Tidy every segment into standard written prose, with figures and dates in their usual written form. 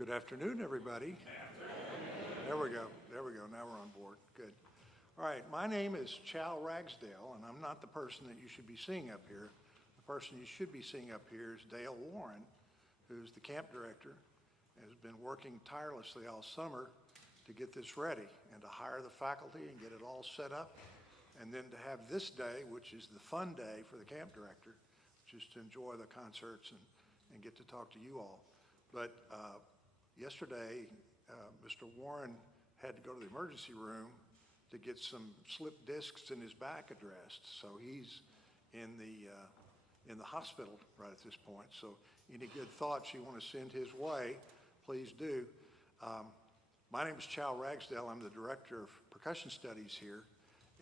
Good afternoon, everybody. There we go. Now we're on board. Good. All right. My name is Chow Ragsdale, and I'm not the person that you should be seeing up here. The person you should be seeing up here is Dale Warren, who's the camp director, and has been working tirelessly all summer to get this ready and to hire the faculty and get it all set up, and then to have this day, which is the fun day for the camp director, which is to enjoy the concerts and get to talk to you all. But yesterday, Mr. Warren had to go to the emergency room to get some slip discs in his back addressed. So he's in the hospital right at this point. So any good thoughts you want to send his way, please do. My name is Chow Ragsdale. I'm the director of percussion studies here.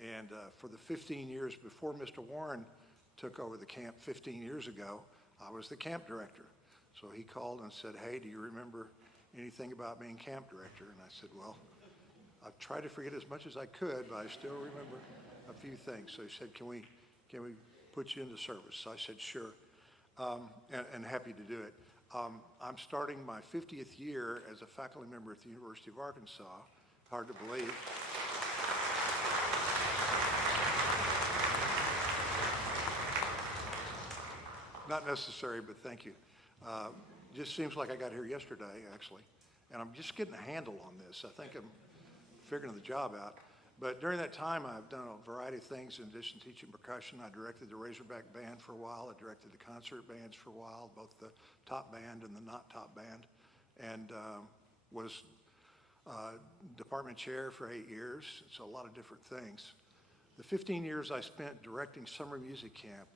And for the 15 years before Mr. Warren took over the camp 15 years ago, I was the camp director. So he called and said, "Hey, do you remember anything about being camp director?" And I said, "Well, I've tried to forget as much as I could, but I still remember a few things." So he said, can we put you into service? So I said, sure, and happy to do it. I'm starting my 50th year as a faculty member at the University of Arkansas. Hard to believe. Not necessary, but thank you. Just seems like I got here yesterday, actually, and I'm just getting a handle on this. I think I'm figuring the job out. But during that time, I've done a variety of things in addition to teaching percussion. I directed the Razorback Band for a while. I directed the concert bands for a while, both the top band and the not top band, and was department chair for 8 years. So a lot of different things. The 15 years I spent directing summer music camp,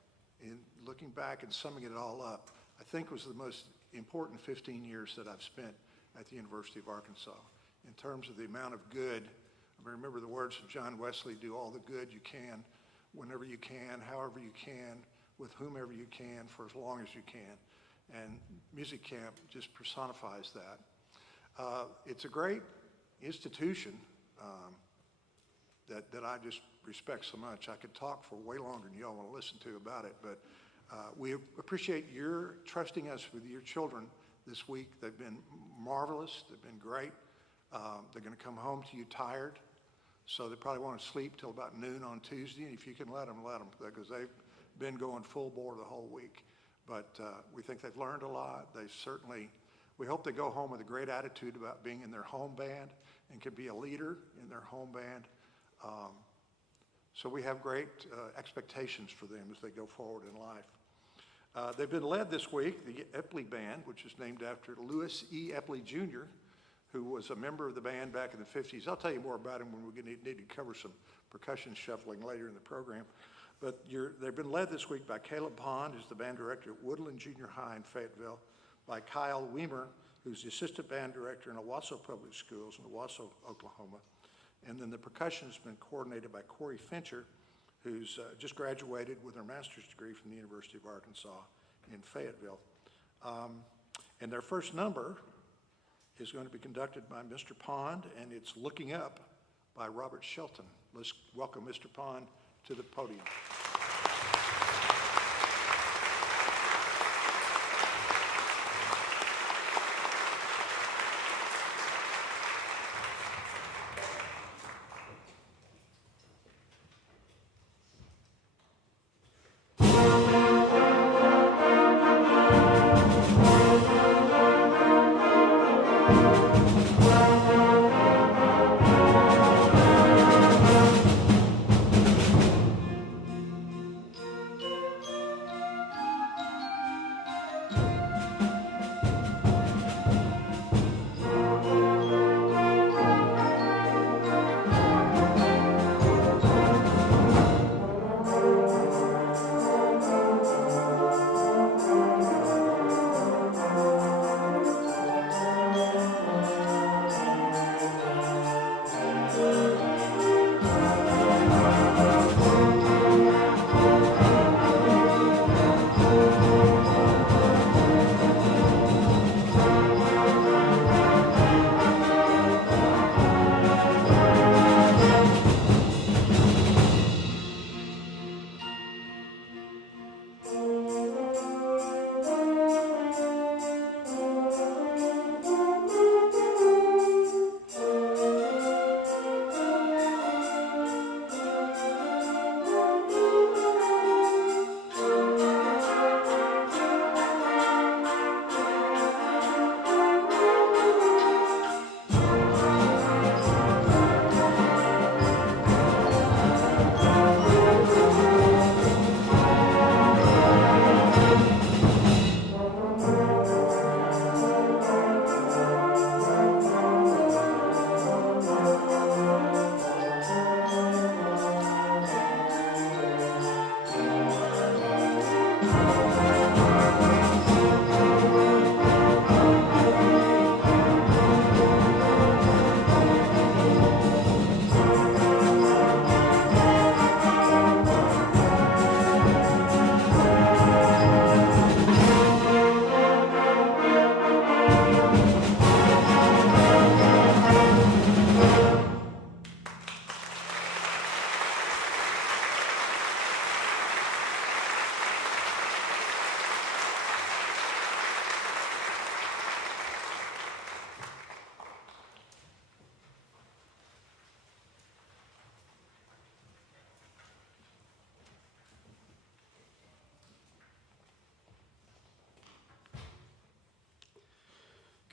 in looking back and summing it all up, I think was the most important 15 years that I've spent at the University of Arkansas in terms of the amount of good. I remember the words of John Wesley: do all the good you can, whenever you can, however you can, with whomever you can, for as long as you can. And music camp just personifies that. It's a great institution that I just respect so much. I could talk for way longer than y'all want to listen to about it, but we appreciate your trusting us with your children this week. They've been marvelous. They've been great. They're going to come home to you tired, so they probably want to sleep till about noon on Tuesday. And if you can let them, because they've been going full bore the whole week. But we think they've learned a lot. We hope they go home with a great attitude about being in their home band and can be a leader in their home band. So we have great expectations for them as they go forward in life. They've been led this week, the Epley Band, which is named after Lewis E. Epley Jr., who was a member of the band back in the 50s. I'll tell you more about him when we need to cover some percussion shuffling later in the program. But they've been led this week by Caleb Pond, who's the band director at Woodland Junior High in Fayetteville, by Kyle Weimer, who's the assistant band director in Owasso Public Schools in Owasso, Oklahoma. And then the percussion has been coordinated by Corey Fincher, who's just graduated with her master's degree from the University of Arkansas in Fayetteville. And their first number is going to be conducted by Mr. Pond, and it's Looking Up by Robert Shelton. Let's welcome Mr. Pond to the podium.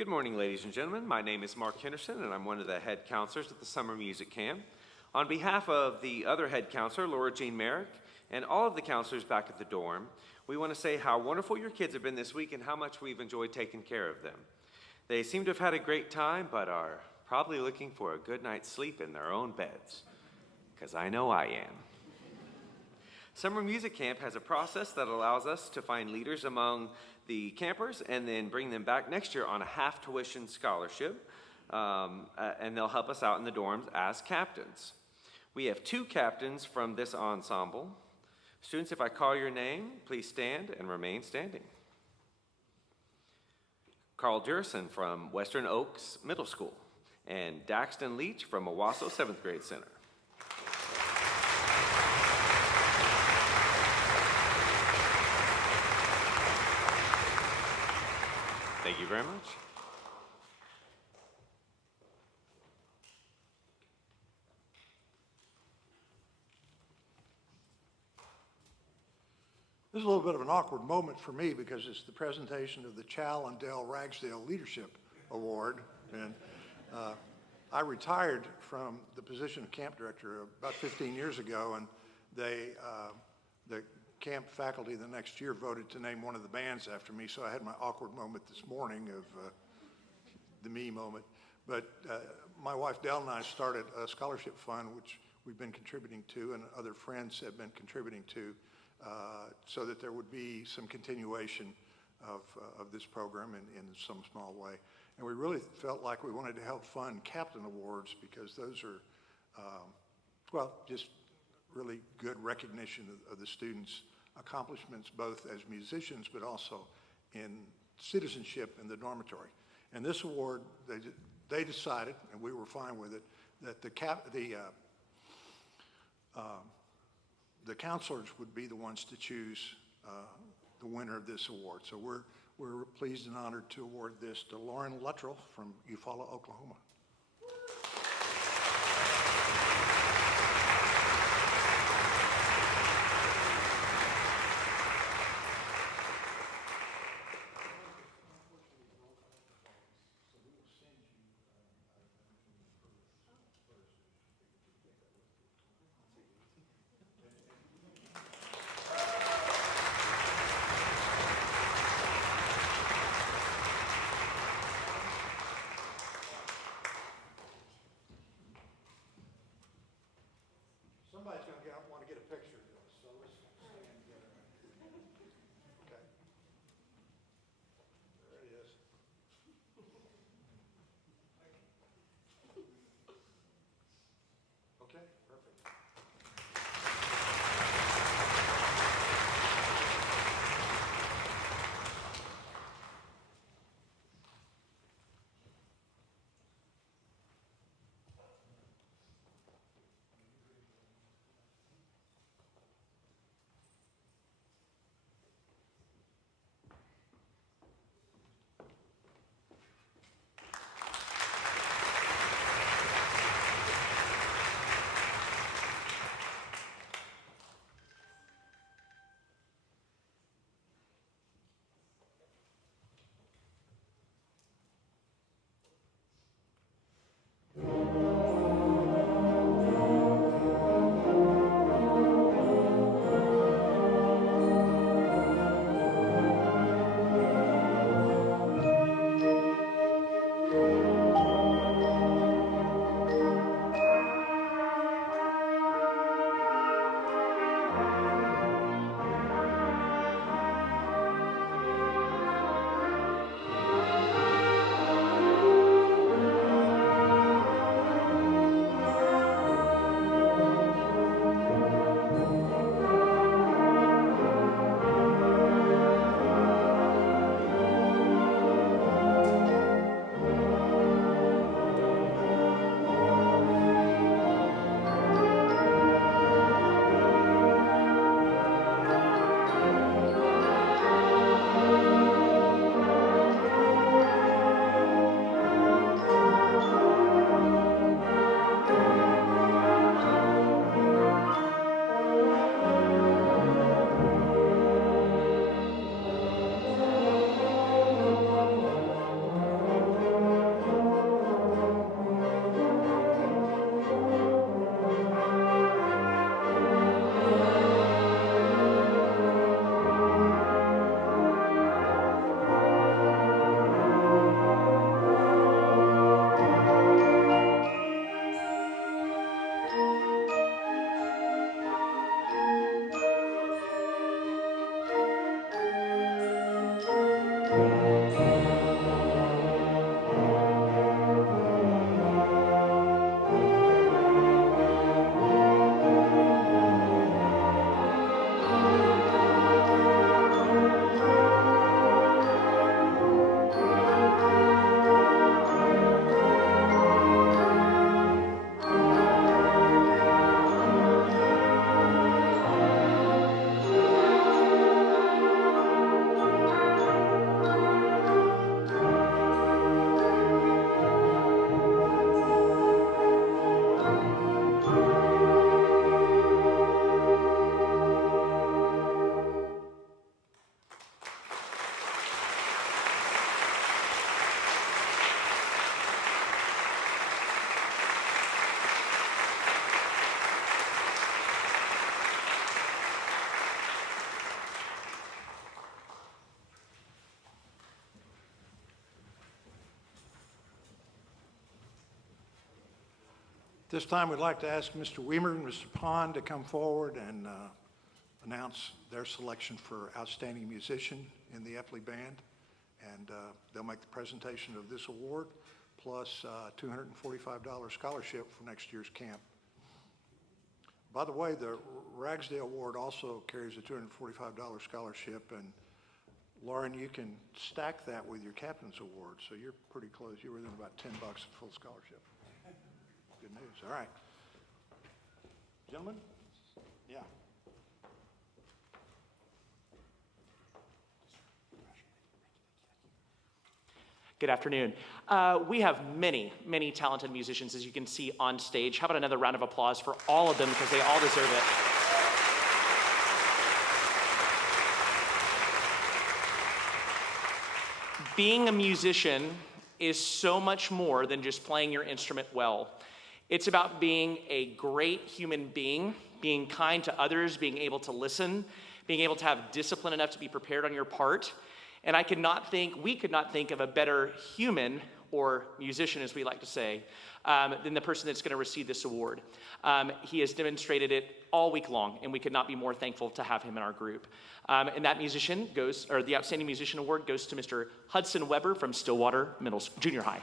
Good morning, ladies and gentlemen. My name is Mark Henderson, and I'm one of the head counselors at the Summer Music Camp. On behalf of the other head counselor, Laura Jean Merrick, and all of the counselors back at the dorm, we want to say how wonderful your kids have been this week and how much we've enjoyed taking care of them. They seem to have had a great time, but are probably looking for a good night's sleep in their own beds, because I know I am. Summer Music Camp has a process that allows us to find leaders among the campers and then bring them back next year on a half-tuition scholarship, and they'll help us out in the dorms as captains. We have 2 captains from this ensemble. Students, if I call your name, please stand and remain standing. Carl Jerson from Western Oaks Middle School, and Daxton Leach from Owasso 7th Grade Center. Thank you very much. This is a little bit of an awkward moment for me because it's the presentation of the Chal and Dell Ragsdale Leadership Award. And I retired from the position of camp director about 15 years ago, and the camp faculty the next year voted to name one of the bands after me, so I had my awkward moment this morning of the me moment. But my wife Dell and I started a scholarship fund, which we've been contributing to, and other friends have been contributing to, so that there would be some continuation of this program in some small way. And we really felt like we wanted to help fund captain awards because those are, well, just really good recognition of the students' accomplishments, both as musicians, but also in citizenship in the dormitory. And this award, they decided, and we were fine with it, that the counselors would be the ones to choose the winner of this award. So we're pleased and honored to award this to Lauren Luttrell from Eufaula, Oklahoma. This time, we'd like to ask Mr. Weimer and Mr. Pond to come forward and announce their selection for Outstanding Musician in the Epley Band. And they'll make the presentation of this award, plus $245 scholarship for next year's camp. By the way, the Ragsdale Award also carries a $245 scholarship, and Lauren, you can stack that with your Captain's Award, so you're pretty close. You're within about $10 of full scholarship. Good news. All right. Gentlemen? Yeah. Good afternoon. We have many, many talented musicians, as you can see on stage. How about another round of applause for all of them, because they all deserve it. Being a musician is so much more than just playing your instrument well. It's about being a great human being kind to others, being able to listen, being able to have discipline enough to be prepared on your part. And we could not think of a better human, or musician as we like to say, than the person that's going to receive this award. He has demonstrated it all week long, and we could not be more thankful to have him in our group. And that the Outstanding Musician Award goes to Mr. Hudson Weber from Stillwater Junior High.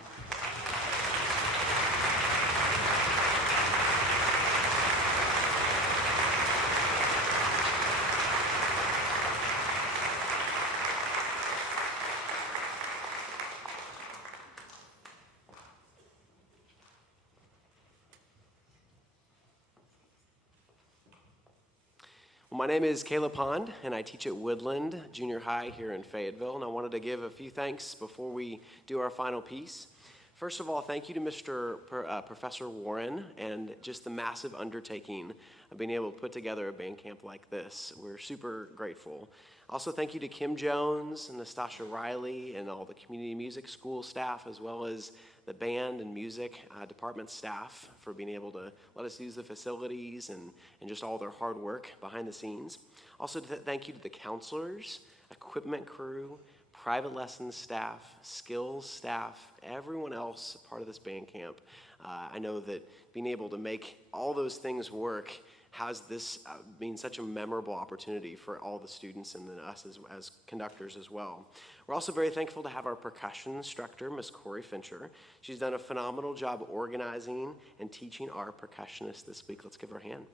My name is Caleb Pond, and I teach at Woodland Junior High here in Fayetteville, and I wanted to give a few thanks before we do our final piece. First of all, thank you to Professor Warren, and just the massive undertaking of being able to put together a band camp like this. We're super grateful. Also, thank you to Kim Jones and Nastasha Riley and all the community music school staff, as well as the band and music department staff, for being able to let us use the facilities and just all their hard work behind the scenes. Also, thank you to the counselors, equipment crew, private lessons staff, skills staff, everyone else part of this band camp. I know that being able to make all those things work has this been such a memorable opportunity for all the students and then us as conductors as well. We're also very thankful to have our percussion instructor, Miss Corey Fincher. She's done a phenomenal job organizing and teaching our percussionists this week. Let's give her a hand.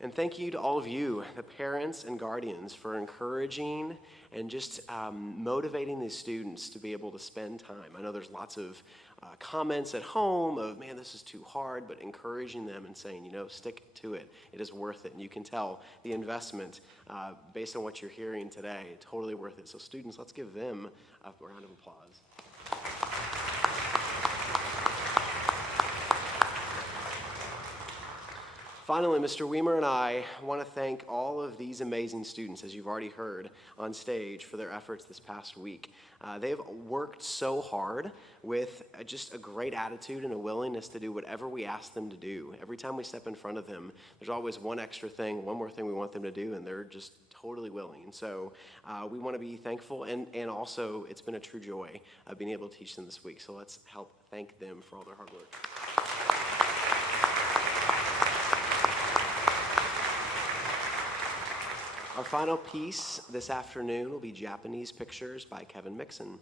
And thank you to all of you, the parents and guardians, for encouraging and just motivating these students to be able to spend time. I know there's lots of comments at home of, man, this is too hard, but encouraging them and saying, stick to it. It is worth it. And you can tell the investment, based on what you're hearing today, totally worth it. So students, let's give them a round of applause. Finally, Mr. Weimer and I want to thank all of these amazing students, as you've already heard on stage, for their efforts this past week. They've worked so hard with just a great attitude and a willingness to do whatever we ask them to do. Every time we step in front of them, there's always one extra thing, one more thing we want them to do, and they're just totally willing. So we want to be thankful, and also it's been a true joy being able to teach them this week. So let's help thank them for all their hard work. Our final piece this afternoon will be Japanese Pictures by Kevin Mixon.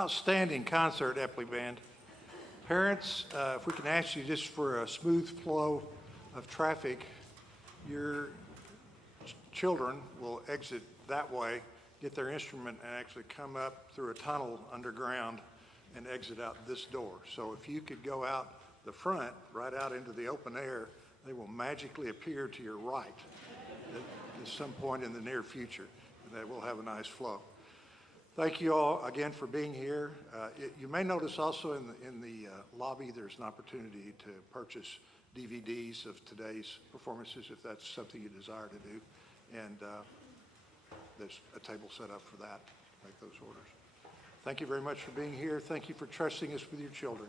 outstanding concert, Epley Band. Parents, if we can ask you just for a smooth flow of traffic, your children will exit that way, get their instrument, and actually come up through a tunnel underground and exit out this door. So if you could go out the front, right out into the open air, they will magically appear to your right at some point in the near future, and that will have a nice flow. Thank you all again for being here. You may notice also in the lobby there's an opportunity to purchase DVDs of today's performances if that's something you desire to do. And there's a table set up for that. Make those orders. Thank you very much for being here. Thank you for trusting us with your children.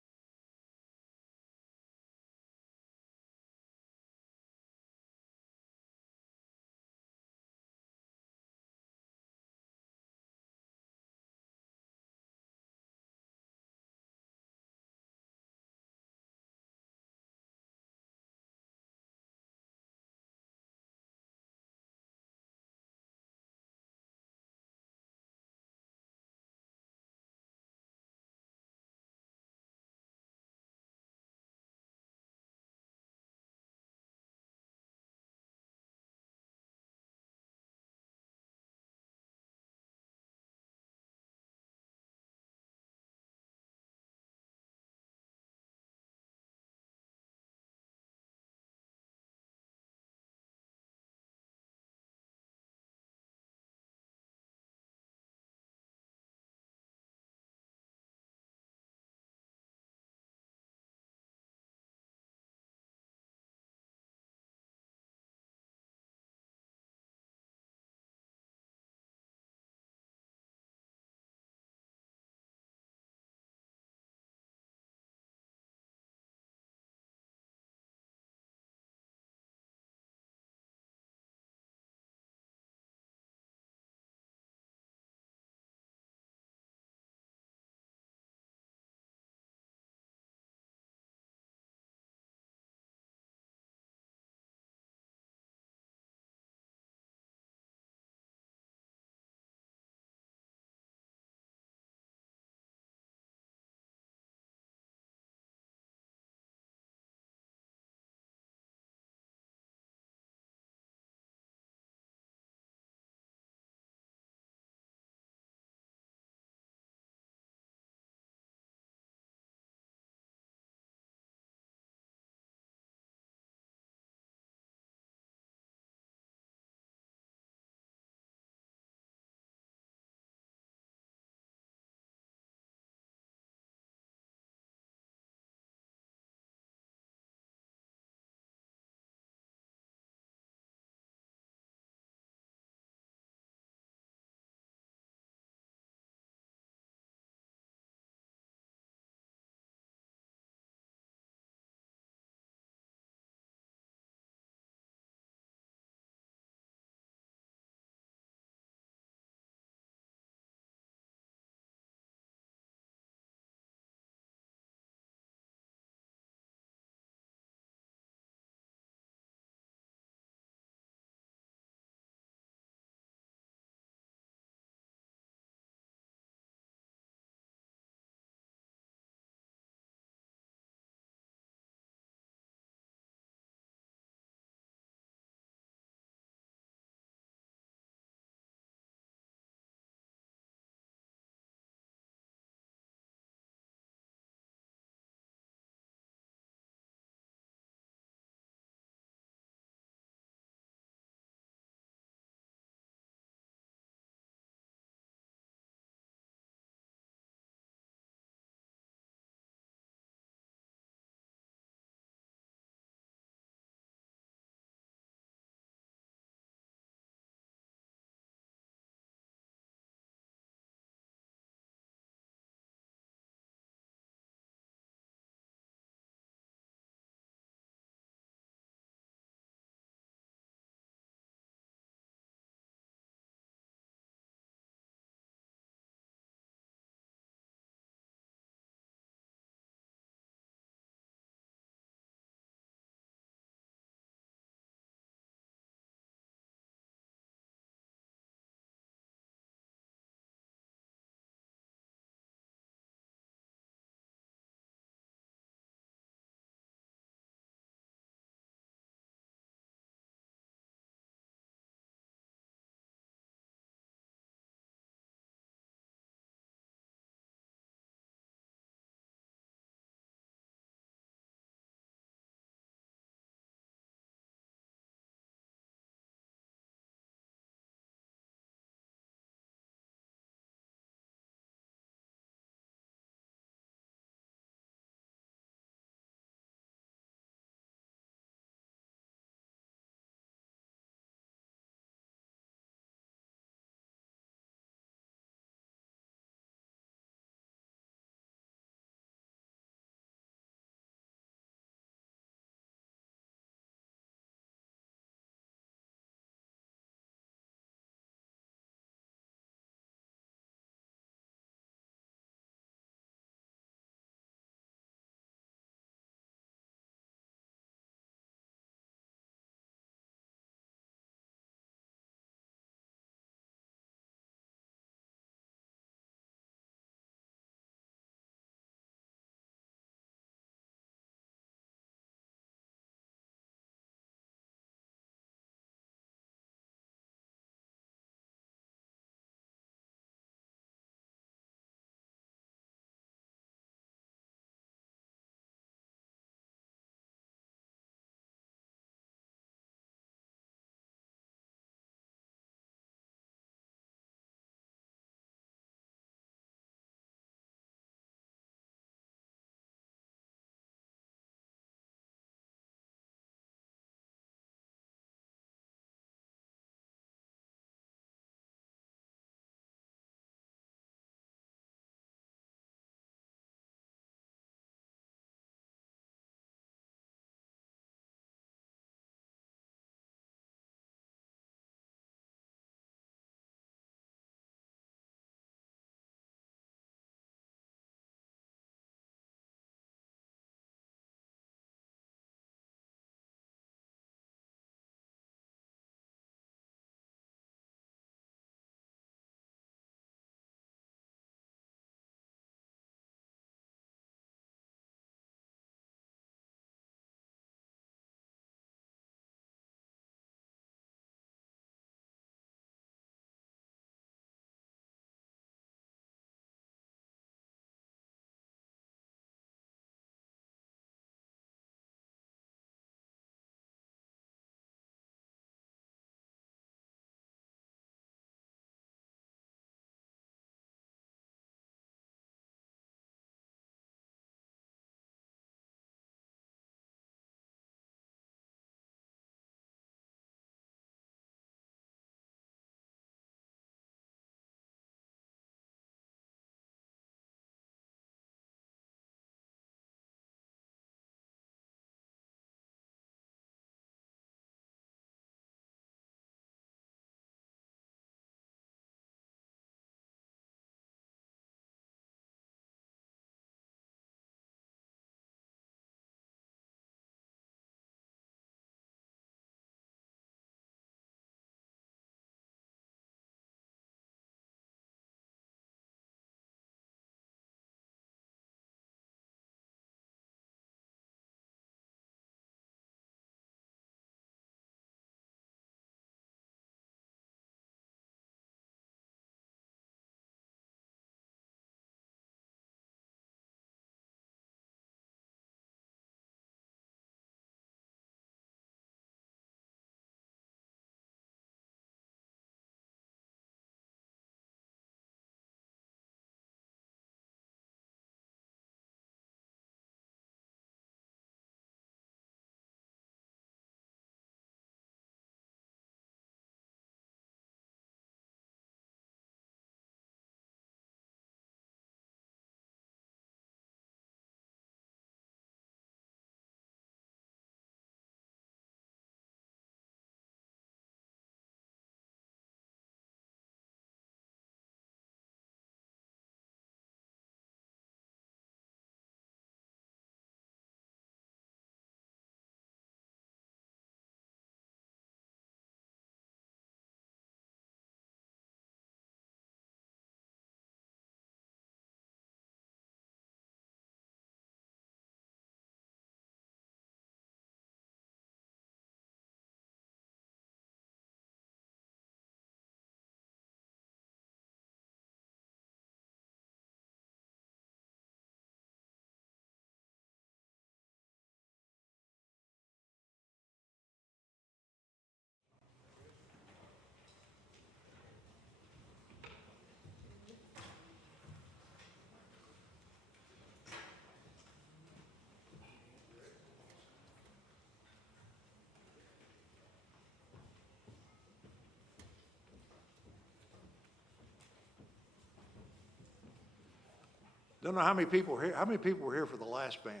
Don't know how many people were here. How many people were here for the last band?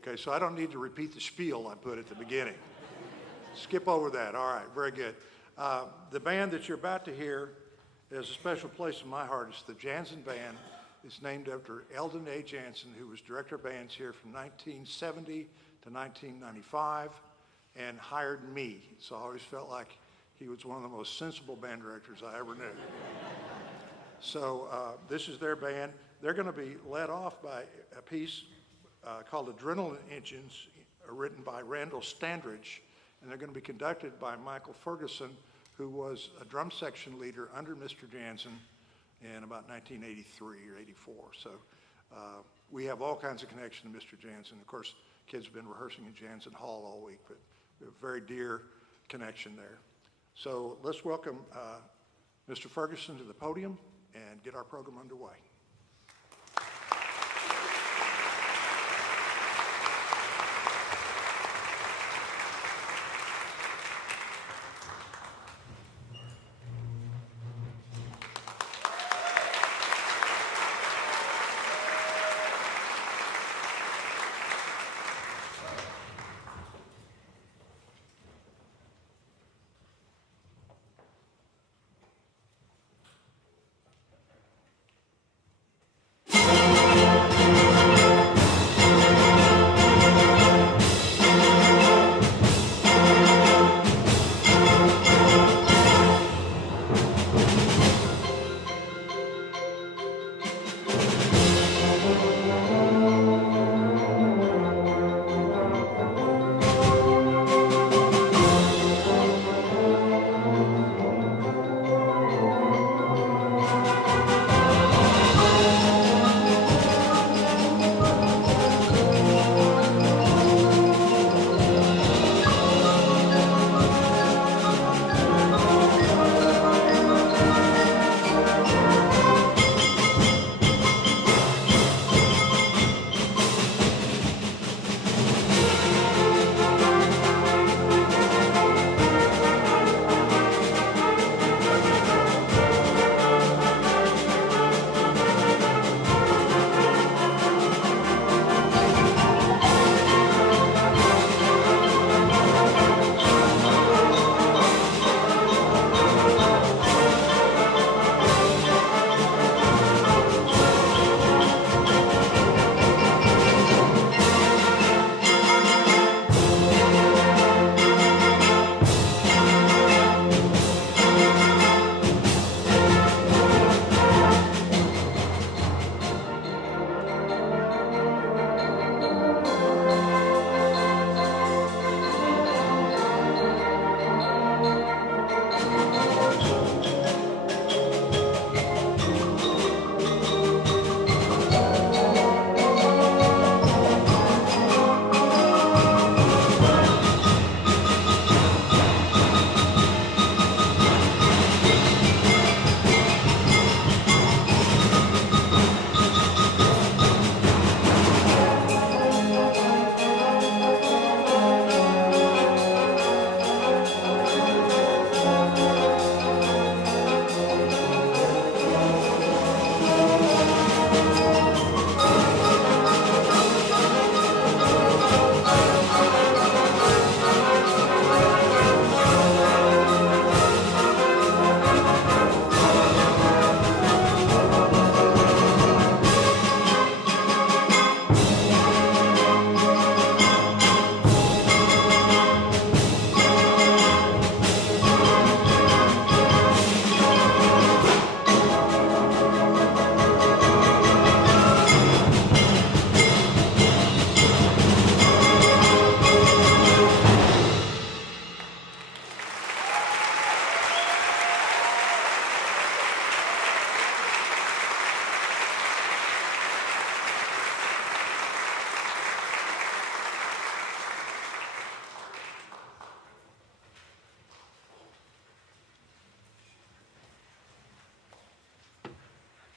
Okay, so I don't need to repeat the spiel I put at the beginning. Skip over that. All right, very good. The band that you're about to hear has a special place in my heart. It's the Jansen Band. It's named after Eldon A. Jansen, who was director of bands here from 1970 to 1995 and hired me. So I always felt like he was one of the most sensible band directors I ever knew. So this is their band. They're going to be led off by a piece called Adrenaline Engines, written by Randall Standridge, and they're going to be conducted by Michael Ferguson, who was a drum section leader under Mr. Jansen in about 1983 or 84. So we have all kinds of connection to Mr. Jansen. Of course, kids have been rehearsing in Jansen Hall all week, but we have a very dear connection there. So let's welcome Mr. Ferguson to the podium and get our program underway.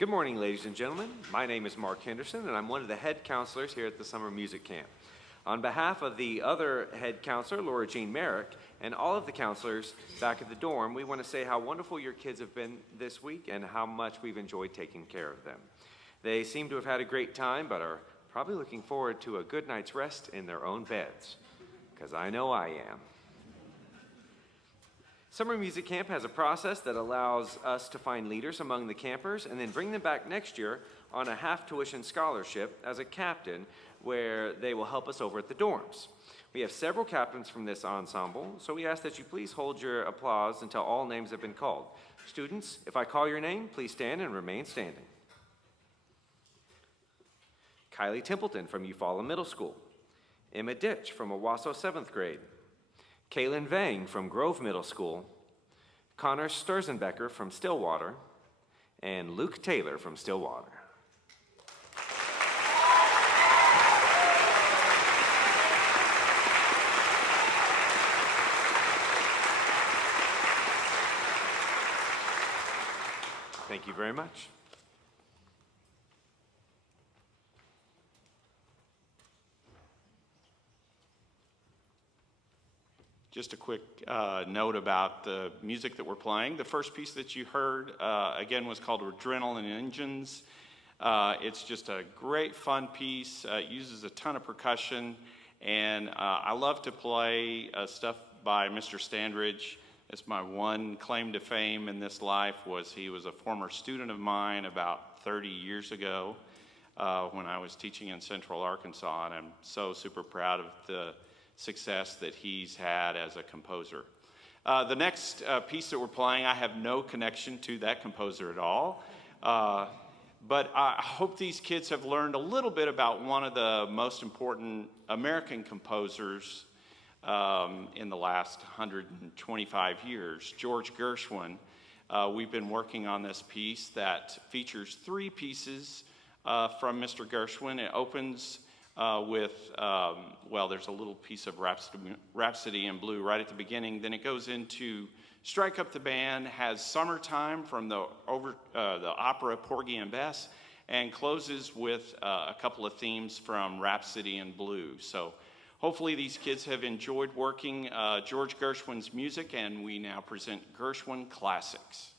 Good morning, ladies and gentlemen. My name is Mark Henderson, and I'm one of the head counselors here at the Summer Music Camp. On behalf of the other head counselor, Laura Jean Merrick, and all of the counselors back at the dorm, we want to say how wonderful your kids have been this week and how much we've enjoyed taking care of them. They seem to have had a great time, but are probably looking forward to a good night's rest in their own beds, because I know I am. Summer Music Camp has a process that allows us to find leaders among the campers and then bring them back next year on a half-tuition scholarship as a captain, where they will help us over at the dorms. We have several captains from this ensemble, so we ask that you please hold your applause until all names have been called. Students, if I call your name, please stand and remain standing. Kylie Templeton from Eufaula Middle School. Emma Ditch from Owasso 7th grade. Kaylin Vang from Grove Middle School. Connor Sturzenbecker from Stillwater. And Luke Taylor from Stillwater. Thank you very much. Just a quick note about the music that we're playing. The first piece that you heard, again, was called Adrenaline Engines. It's just a great, fun piece. It uses a ton of percussion, and I love to play stuff by Mr. Standridge. It's my one claim to fame in this life. He was a former student of mine about 30 years ago when I was teaching in Central Arkansas, and I'm so super proud of the success that he's had as a composer. The next piece that we're playing, I have no connection to that composer at all, but I hope these kids have learned a little bit about one of the most important American composers in the last 125 years, George Gershwin. We've been working on this piece that features 3 pieces from Mr. Gershwin. It opens with, there's a little piece of Rhapsody in Blue right at the beginning. Then it goes into Strike Up the Band, has Summertime from the opera Porgy and Bess, and closes with a couple of themes from Rhapsody in Blue. So hopefully these kids have enjoyed working George Gershwin's music, and we now present Gershwin Classics.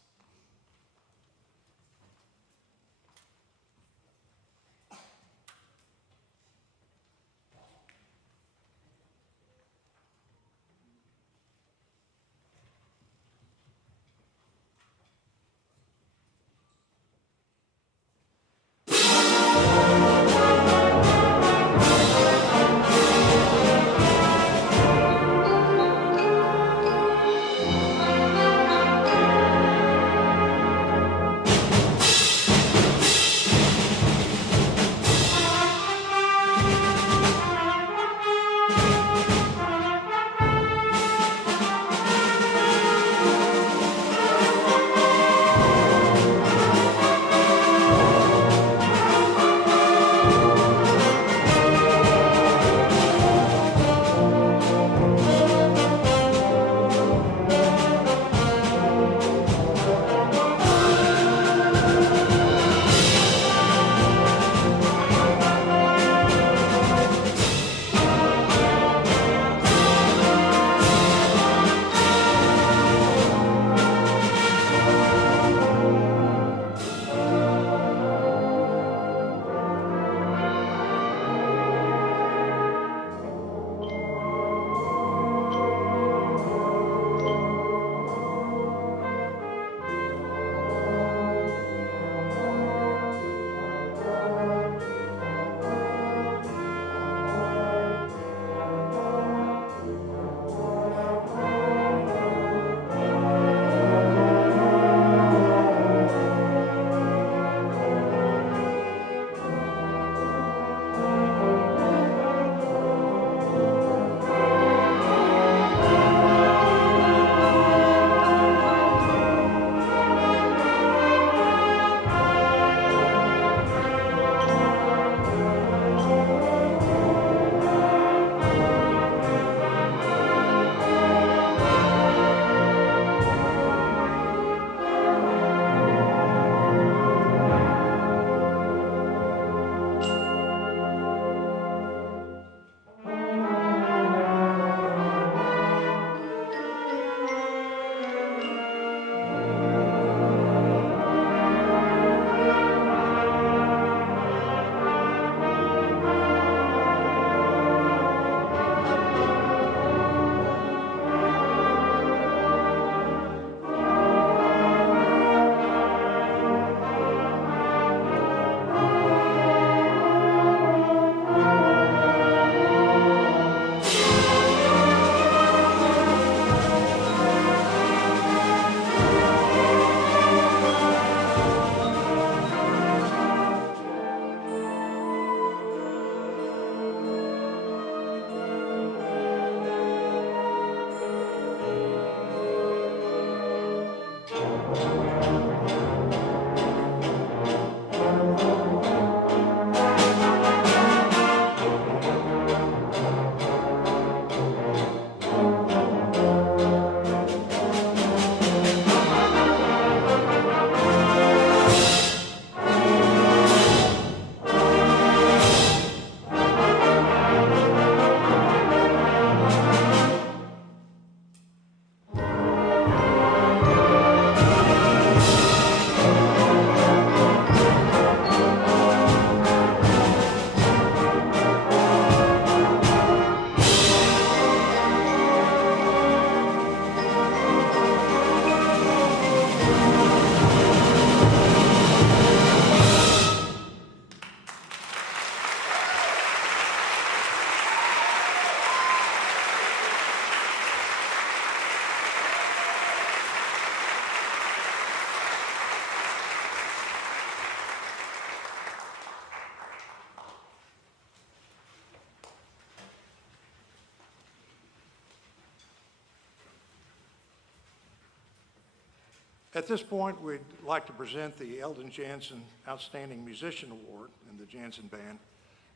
At this point, we'd like to present the Eldon Jansen Outstanding Musician Award in the Jansen Band.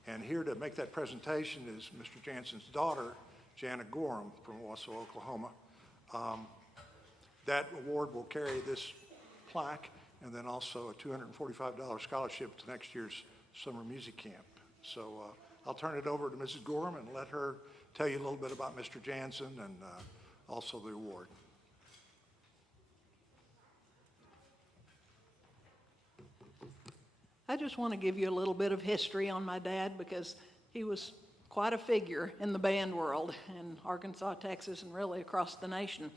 And here to make that presentation is Mr. Jansen's daughter, Jana Gorham from Wausau, Oklahoma. That award will carry this plaque and then also a $245 scholarship to next year's summer music camp. So I'll turn it over to Mrs. Gorham and let her tell you a little bit about Mr. Jansen and also the award. I just want to give you a little bit of history on my dad because he was quite a figure in the band world in Arkansas, Texas, and really across the nation.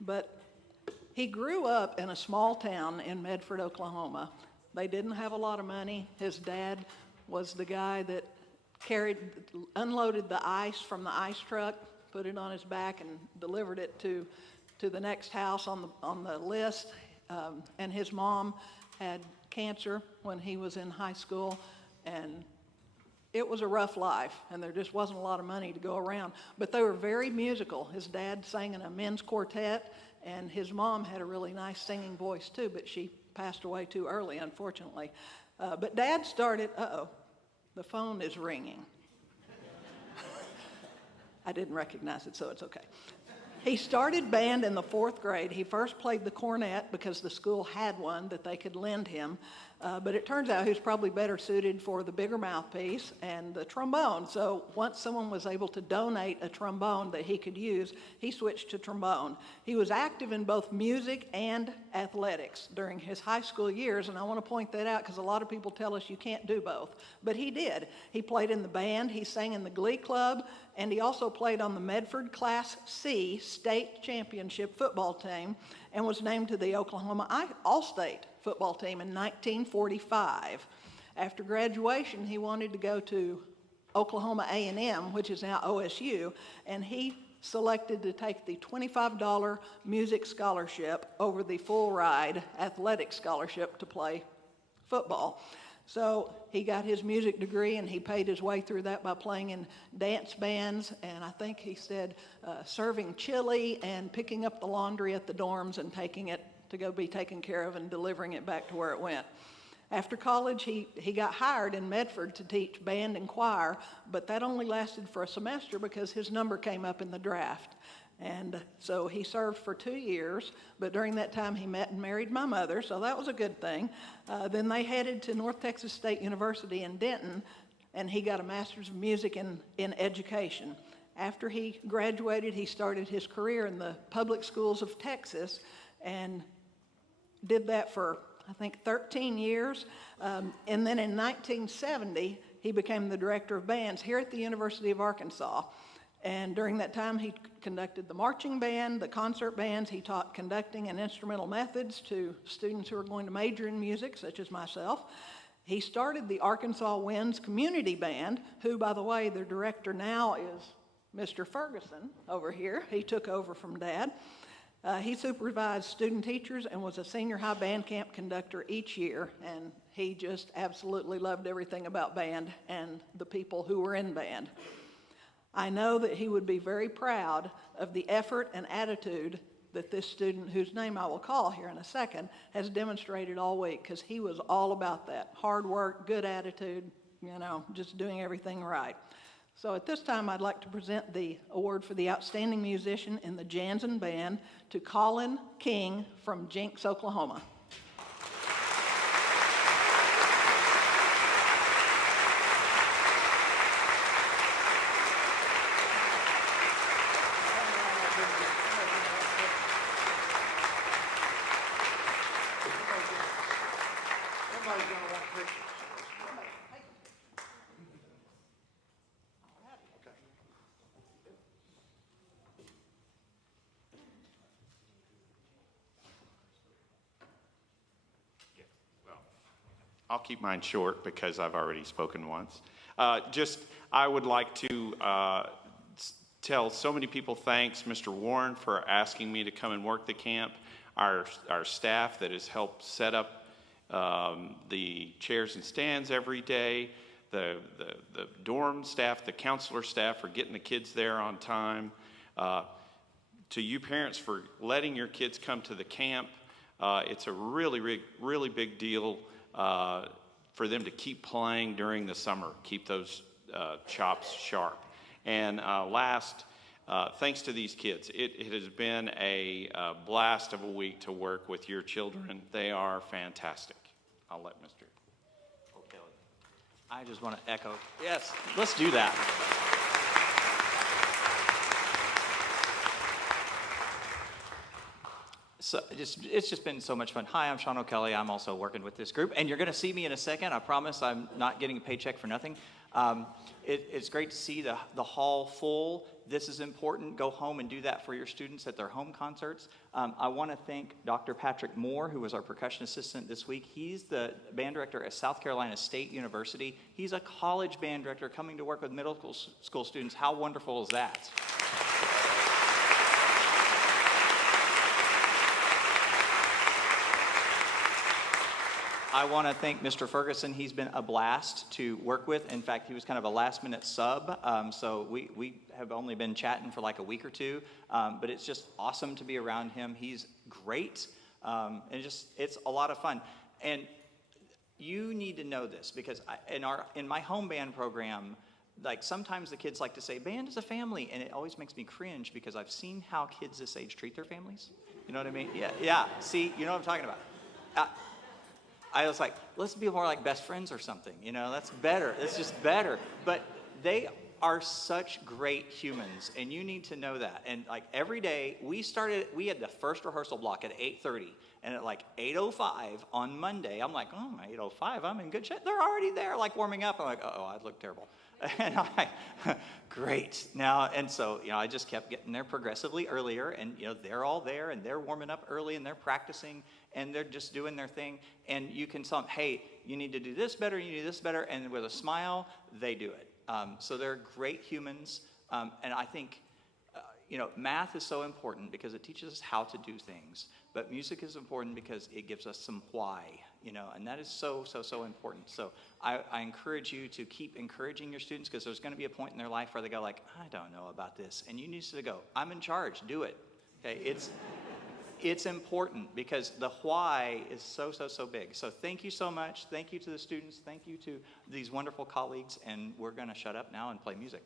But he grew up in a small town in Medford, Oklahoma. They didn't have a lot of money. His dad was the guy that unloaded the ice from the ice truck, put it on his back, and delivered it to the next house on the list. And his mom had cancer when he was in high school, and it was a rough life, and there just wasn't a lot of money to go around. But they were very musical. His dad sang in a men's quartet, and his mom had a really nice singing voice too, but she passed away too early, unfortunately. But Dad started, the phone is ringing. I didn't recognize it, so it's okay. He started band in the 4th grade. He first played the cornet because the school had one that they could lend him. But it turns out he was probably better suited for the bigger mouthpiece and the trombone. So once someone was able to donate a trombone that he could use, he switched to trombone. He was active in both music and athletics during his high school years, and I want to point that out because a lot of people tell us you can't do both. But he did. He played in the band, he sang in the glee club, and he also played on the Medford Class C state championship football team and was named to the Oklahoma All-State football team in 1945. After graduation, he wanted to go to Oklahoma A&M, which is now OSU, and he selected to take the $25 music scholarship over the full ride athletic scholarship to play football. So he got his music degree, and he paid his way through that by playing in dance bands, and I think he said serving chili and picking up the laundry at the dorms and taking it to go be taken care of and delivering it back to where it went. After college, he got hired in Medford to teach band and choir, but that only lasted for a semester because his number came up in the draft. And so he served for 2 years, but during that time he met and married my mother, so that was a good thing. Then they headed to North Texas State University in Denton, and he got a master's of music in education. After he graduated, he started his career in the public schools of Texas and did that for, I think, 13 years. And then in 1970, he became the director of bands here at the University of Arkansas. And during that time, he conducted the marching band, the concert bands. He taught conducting and instrumental methods to students who are going to major in music, such as myself. He started the Arkansas Winds Community Band, who, by the way, their director now is Mr. Ferguson over here. He took over from Dad. He supervised student teachers and was a senior high band camp conductor each year, and he just absolutely loved everything about band and the people who were in band. I know that he would be very proud of the effort and attitude that this student, whose name I will call here in a second, has demonstrated all week, because he was all about that. Hard work, good attitude, just doing everything right. So at this time, I'd like to present the award for the Outstanding Musician in the Jansen Band to Colin King from Jenks, Oklahoma. Everybody's going to want pictures. I'll keep mine short because I've already spoken once. I would like to tell so many people thanks, Mr. Warren, for asking me to come and work the camp, our staff that has helped set up the chairs and stands every day, the dorm staff, the counselor staff for getting the kids there on time, to you parents for letting your kids come to the camp. It's a really big deal for them to keep playing during the summer, keep those chops sharp. And last, thanks to these kids. It has been a blast of a week to work with your children. They are fantastic. I'll let Mr. O'Kelly. I just want to echo, yes, let's do that. So it's just been so much fun. Hi, I'm Sean O'Kelly. I'm also working with this group, and you're going to see me in a second. I promise I'm not getting a paycheck for nothing. It's great to see the hall full. This is important. Go home and do that for your students at their home concerts. I want to thank Dr. Patrick Moore, who was our percussion assistant this week. He's the band director at South Carolina State University. He's a college band director coming to work with middle school students. How wonderful is that? I want to thank Mr. Ferguson. He's been a blast to work with. In fact, he was kind of a last-minute sub, so we have only been chatting for like a week or two, but it's just awesome to be around him. He's great, and it's a lot of fun. And you need to know this because in my home band program, like sometimes the kids like to say, band is a family, and it always makes me cringe because I've seen how kids this age treat their families. You know what I mean? Yeah. See, you know what I'm talking about. I was like, let's be more like best friends or something. You know, that's better. It's just better. But they are such great humans, and you need to know that. And like every day, we had the first rehearsal block at 8:30, and at like 8:05 on Monday, I'm like, oh, 8:05, I'm in good shape. They're already there, like warming up. I'm like, oh, I look terrible. And I'm like, great. Now, and so, I just kept getting there progressively earlier, and, they're all there, and they're warming up early, and they're practicing, and they're just doing their thing. And you can tell them, hey, you need to do this better, you need to do this better, and with a smile, they do it. So they're great humans, and I think, math is so important because it teaches us how to do things, but music is important because it gives us some why, and that is so important. So I encourage you to keep encouraging your students because there's going to be a point in their life where they go like, I don't know about this, and you need to go, I'm in charge, do it. Okay, it's important because the why is so big. So thank you so much. Thank you to the students. Thank you to these wonderful colleagues, and we're going to shut up now and play music.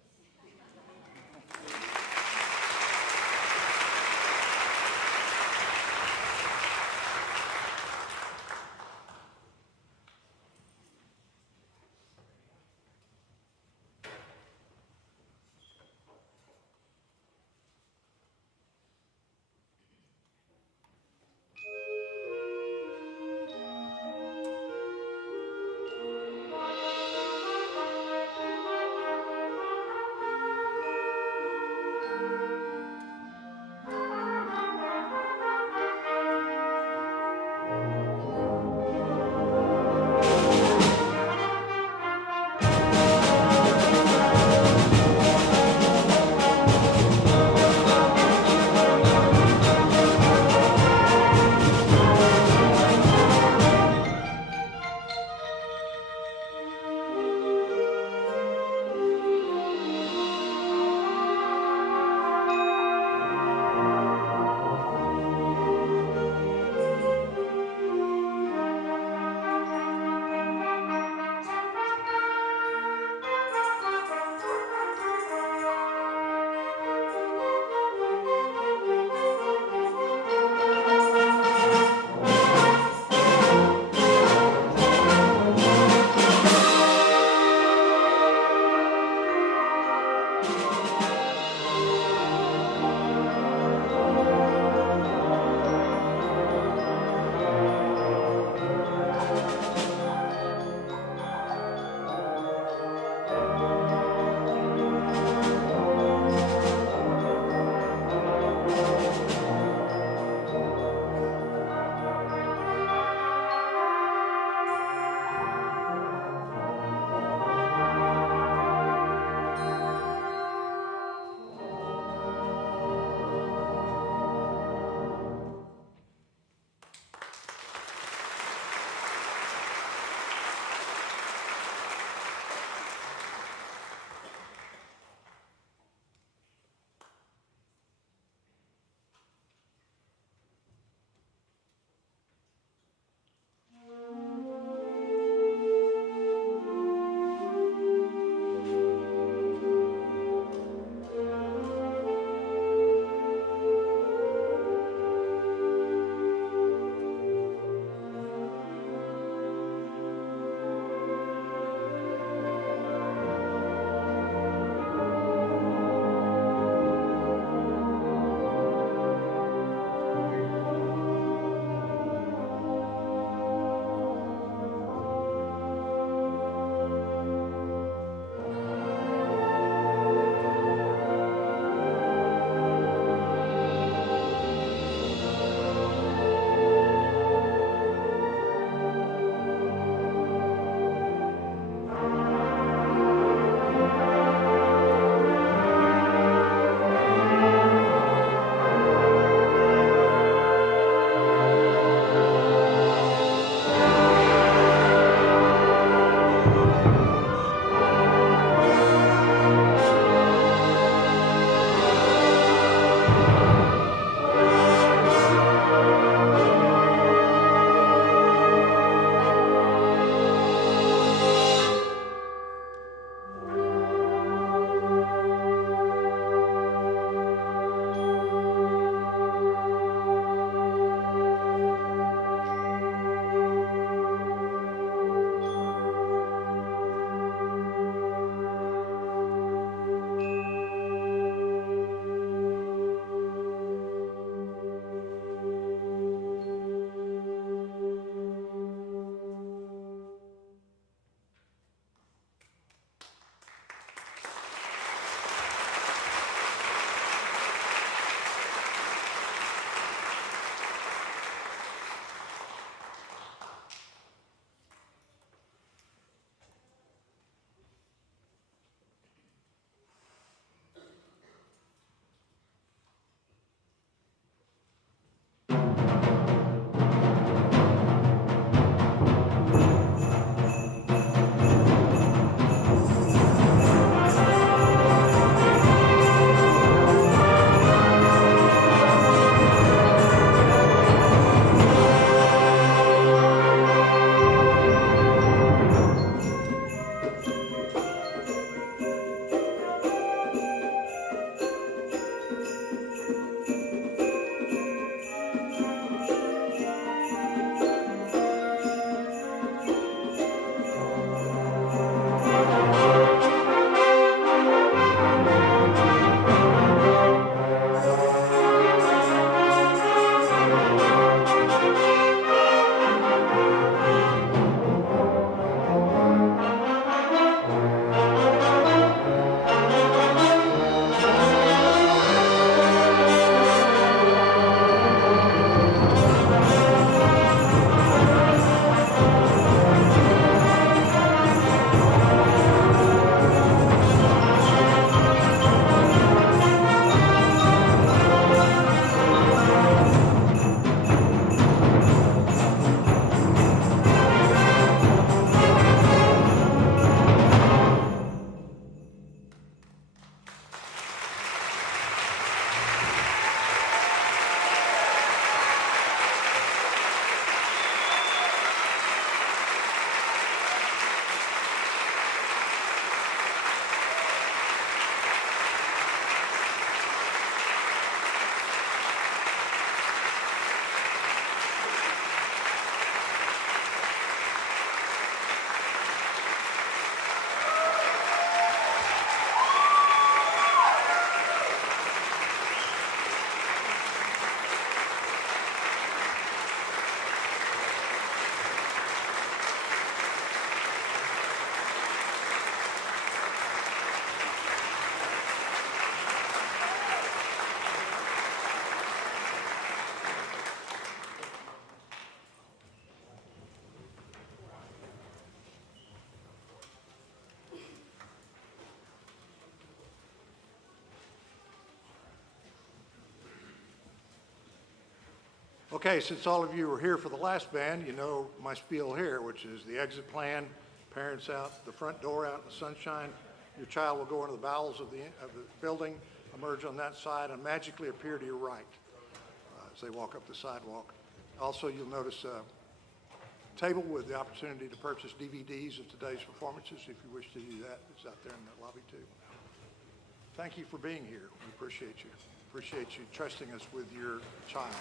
Okay, since all of you were here for the last band, you know my spiel here, which is the exit plan, parents out, the front door out in the sunshine. Your child will go into the bowels of the building, emerge on that side, and magically appear to your right as they walk up the sidewalk. Also, you'll notice a table with the opportunity to purchase DVDs of today's performances. If you wish to do that, it's out there in the lobby too. Thank you for being here. We appreciate you. Appreciate you trusting us with your child.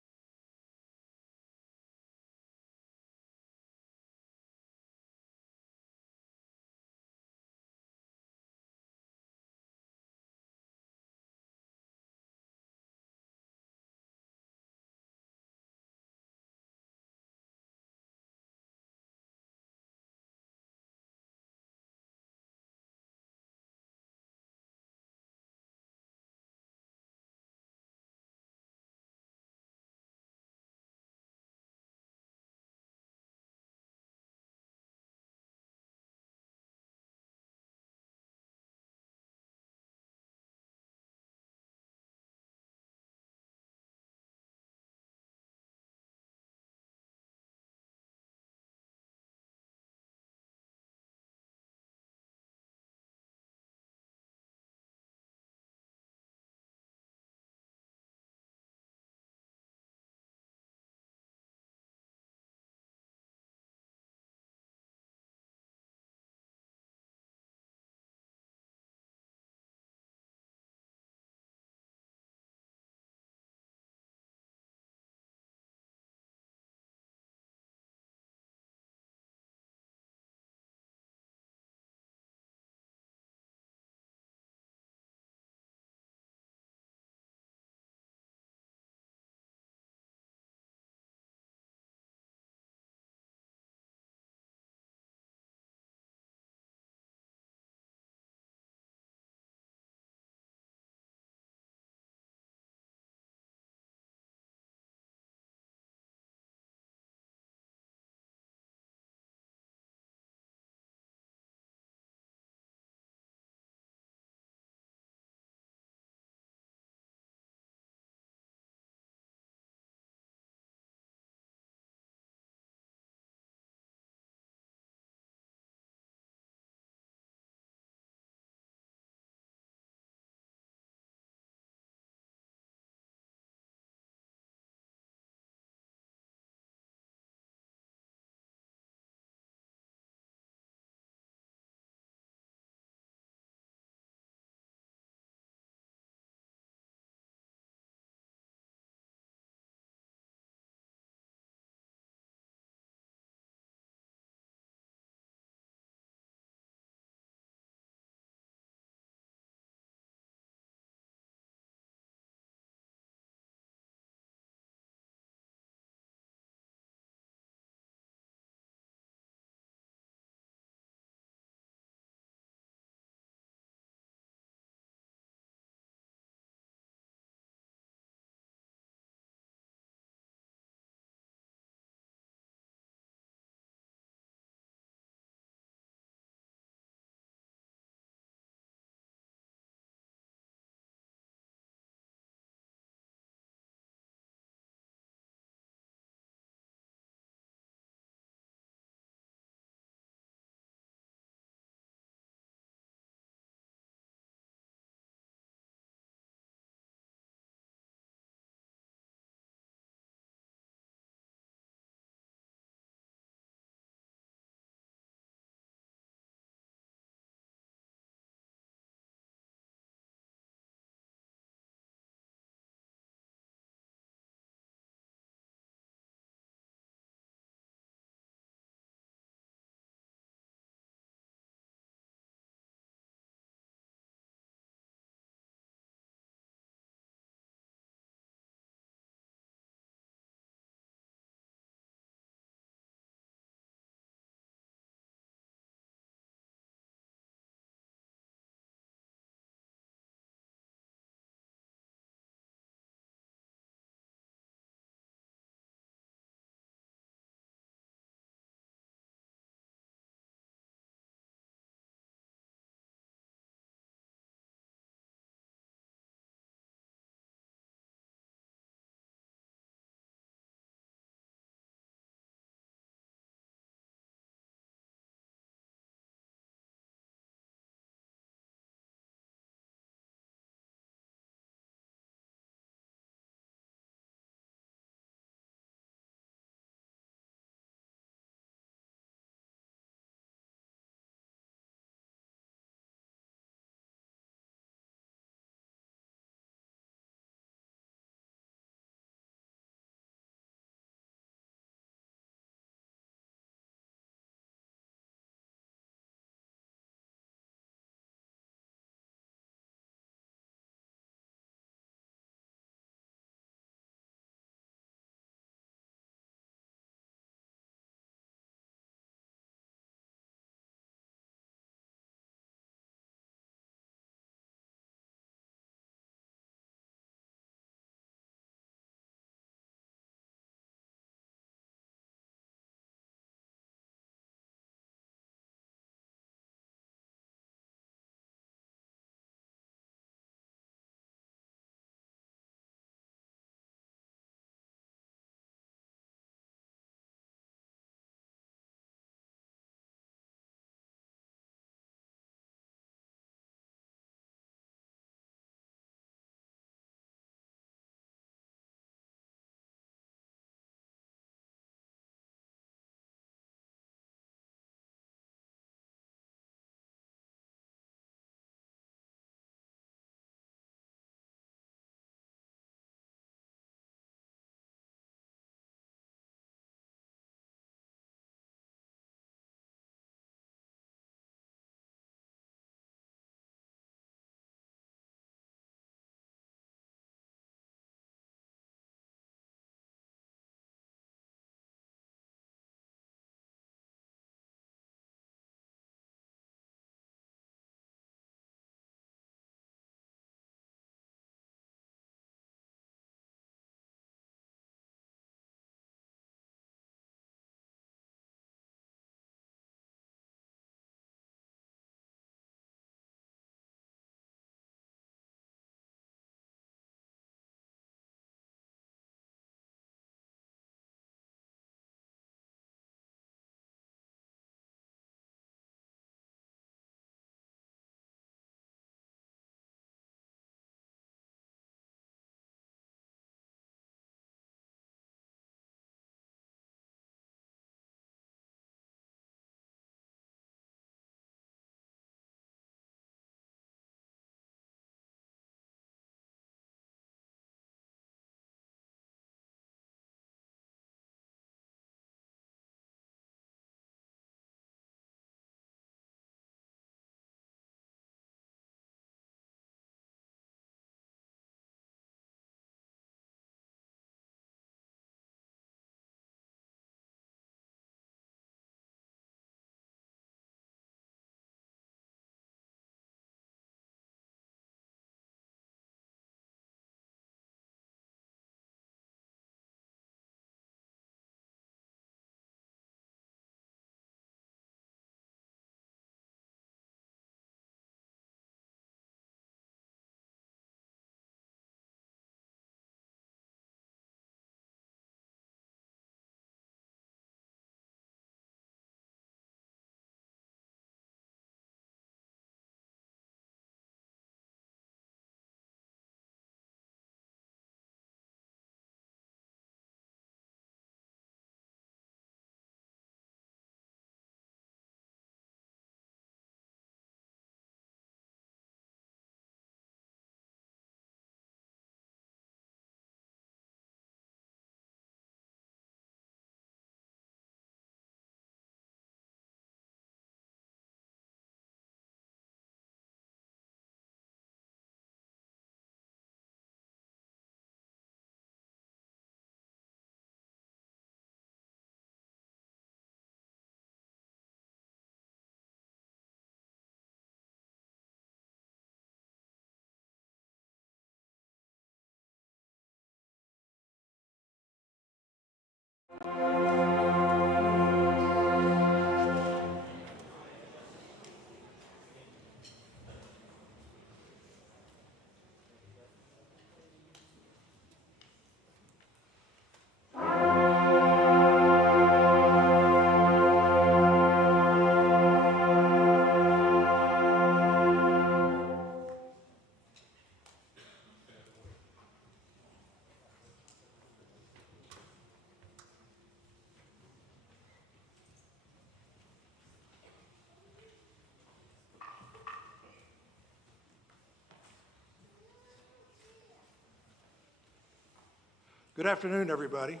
Good afternoon, everybody.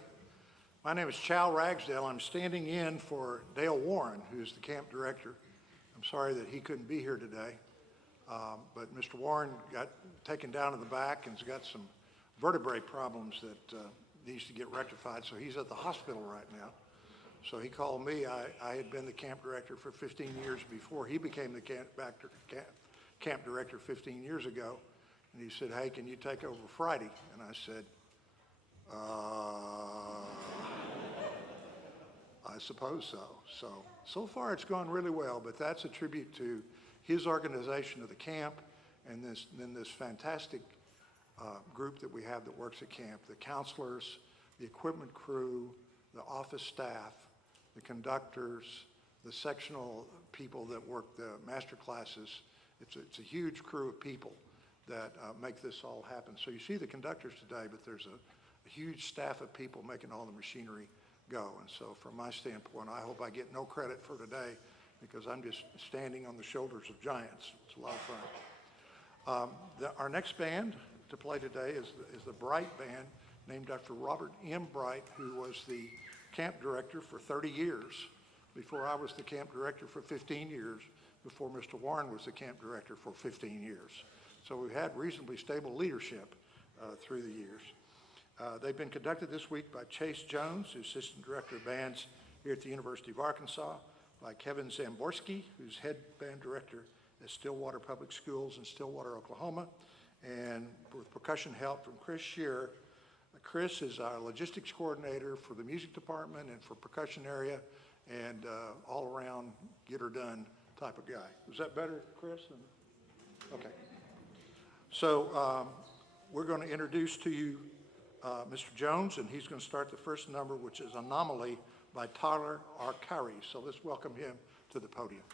My name is Chal Ragsdale. I'm standing in for Dale Warren, who's the camp director. I'm sorry that he couldn't be here today, but Mr. Warren got taken down to the back and has got some vertebrae problems that needs to get rectified, so he's at the hospital right now. So he called me. I had been the camp director for 15 years before he became the camp director 15 years ago, and he said, "Hey, can you take over Friday?" And I said, I suppose so. So far it's gone really well, but that's a tribute to his organization of the camp and this fantastic group that we have that works at camp, the counselors, the equipment crew, the office staff, the conductors, the sectional people that work the master classes. It's a huge crew of people that make this all happen. So you see the conductors today, but there's a huge staff of people making all the machinery go. And so from my standpoint, I hope I get no credit for today because I'm just standing on the shoulders of giants. It's a lot of fun. Our next band to play today is the Bright Band, named after Robert M. Bright, who was the camp director for 30 years, before I was the camp director for 15 years, before Mr. Warren was the camp director for 15 years. So we've had reasonably stable leadership through the years. They've been conducted this week by Chase Jones, who's Assistant Director of Bands here at the University of Arkansas, by Kevin Zamborski, who's Head Band Director at Stillwater Public Schools in Stillwater, Oklahoma, and with percussion help from Chris Shearer. Chris is our logistics coordinator for the music department and for percussion area, and all around get her done type of guy. Is that better, Chris? Okay. So we're going to introduce to you Mr. Jones, and he's going to start the first number, which is Anomaly by Tyler Arcari. So let's welcome him to the podium.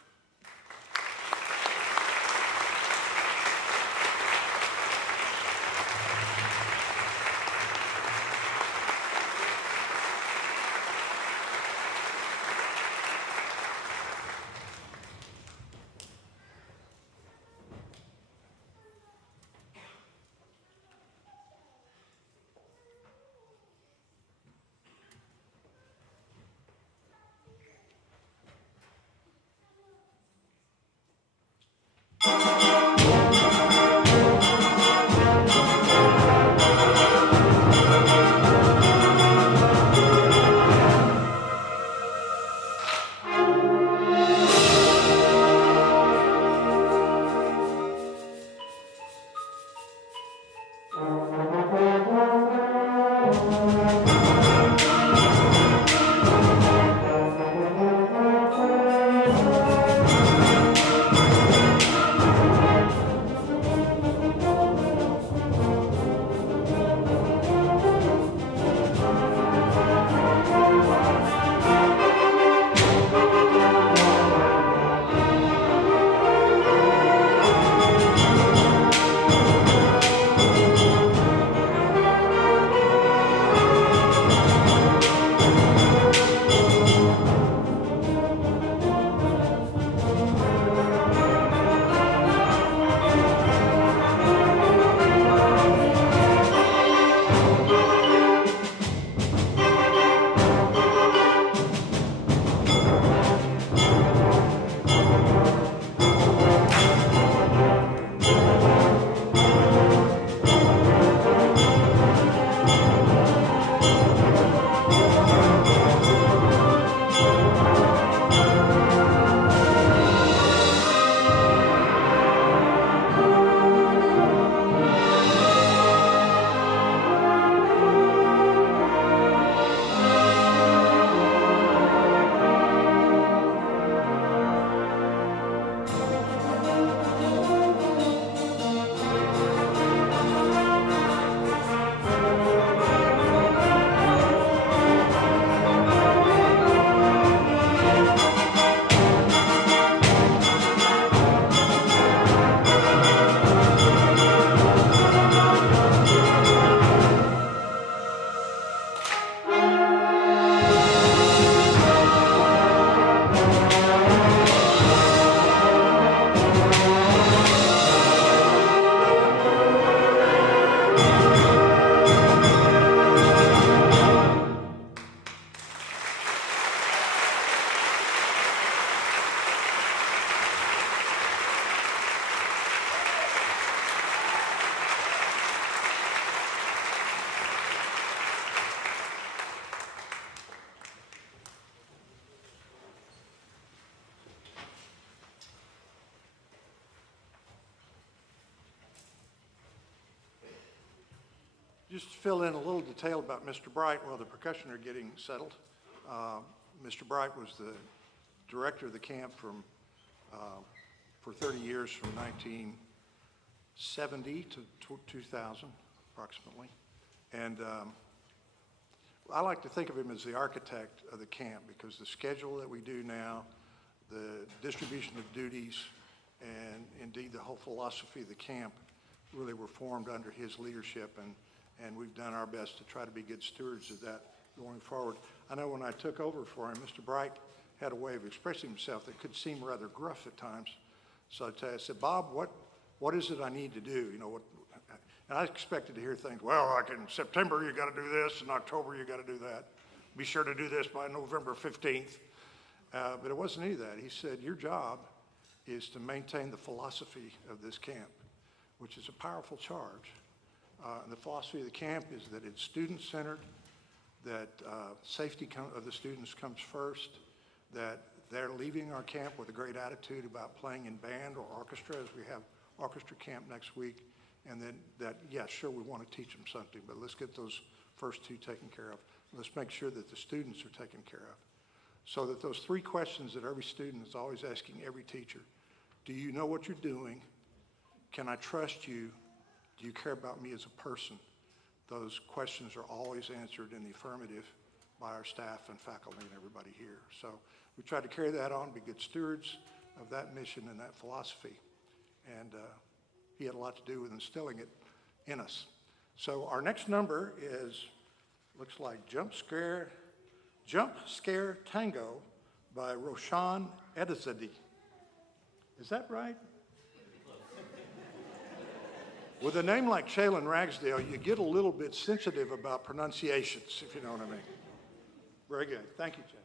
Just to fill in a little detail about Mr. Bright, while the percussion are getting settled. Mr. Bright was the director of the camp for 30 years, from 1970 to 2000, approximately. And I like to think of him as the architect of the camp, because the schedule that we do now, the distribution of duties, and indeed the whole philosophy of the camp really were formed under his leadership, and we've done our best to try to be good stewards of that going forward. I know when I took over for him, Mr. Bright had a way of expressing himself that could seem rather gruff at times. So I said, Bob, what is it I need to do? You know, and I expected to hear things, well, like in September you got to do this, in October you got to do that. Be sure to do this by November 15th. But it wasn't any of that. He said, your job is to maintain the philosophy of this camp, which is a powerful charge. And the philosophy of the camp is that it's student-centered, that safety of the students comes first, that they're leaving our camp with a great attitude about playing in band or orchestra, as we have orchestra camp next week, and then that, yeah, sure, we want to teach them something, but let's get those first two taken care of. Let's make sure that the students are taken care of. So that those three questions that every student is always asking every teacher: do you know what you're doing? Can I trust you? Do you care about me as a person? Those questions are always answered in the affirmative by our staff and faculty and everybody here. So we try to carry that on, be good stewards of that mission and that philosophy. And he had a lot to do with instilling it in us. So our next number looks like Jump Scare Tango by Roshan Edizadi. Is that right? With a name like Shaylin Ragsdale, you get a little bit sensitive about pronunciations, if you know what I mean. Very good. Thank you, Chase.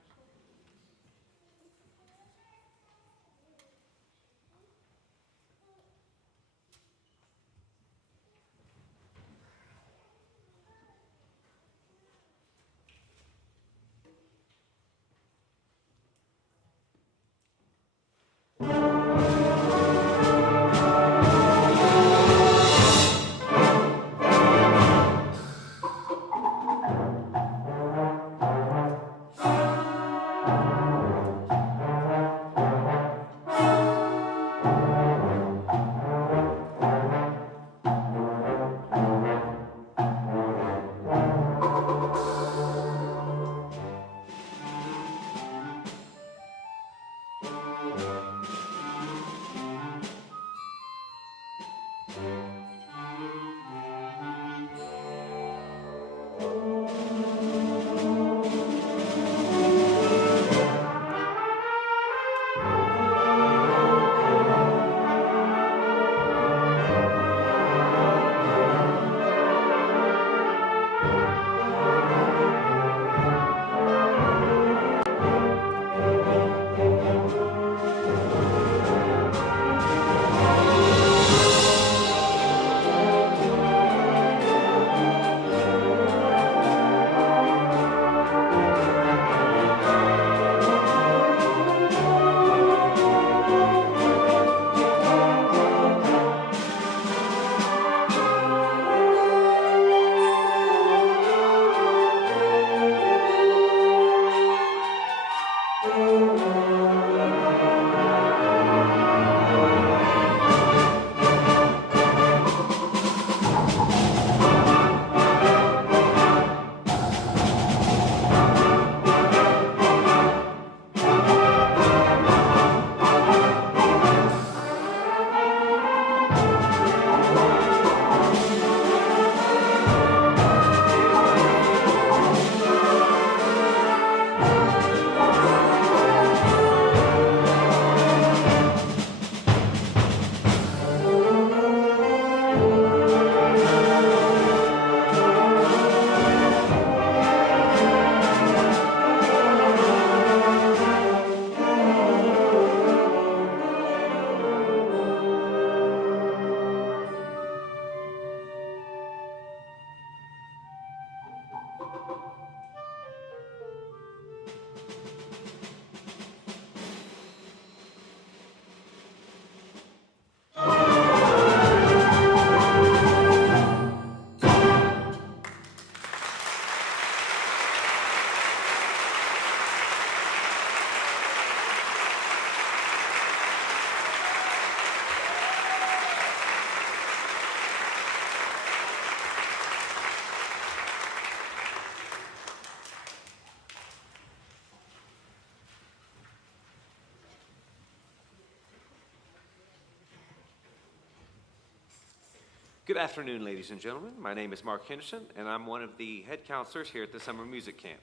Good afternoon, ladies and gentlemen. My name is Mark Henderson, and I'm one of the head counselors here at the Summer Music Camp.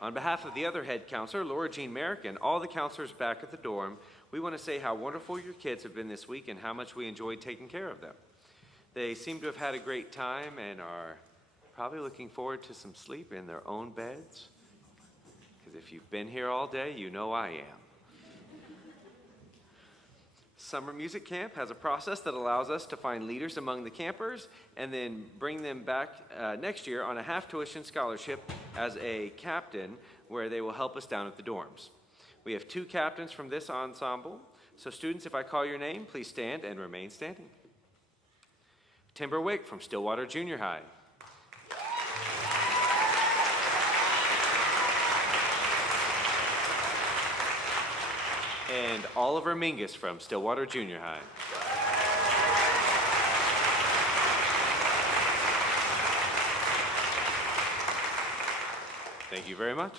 On behalf of the other head counselor, Laura Jean Merrick, and all the counselors back at the dorm, we want to say how wonderful your kids have been this week and how much we enjoyed taking care of them. They seem to have had a great time and are probably looking forward to some sleep in their own beds. Because if you've been here all day, you know I am. Summer Music Camp has a process that allows us to find leaders among the campers and then bring them back next year on a half-tuition scholarship as a captain where they will help us down at the dorms. We have 2 captains from this ensemble. So students, if I call your name, please stand and remain standing. Timber Wick from Stillwater Junior High. And Oliver Mingus from Stillwater Junior High. Thank you very much.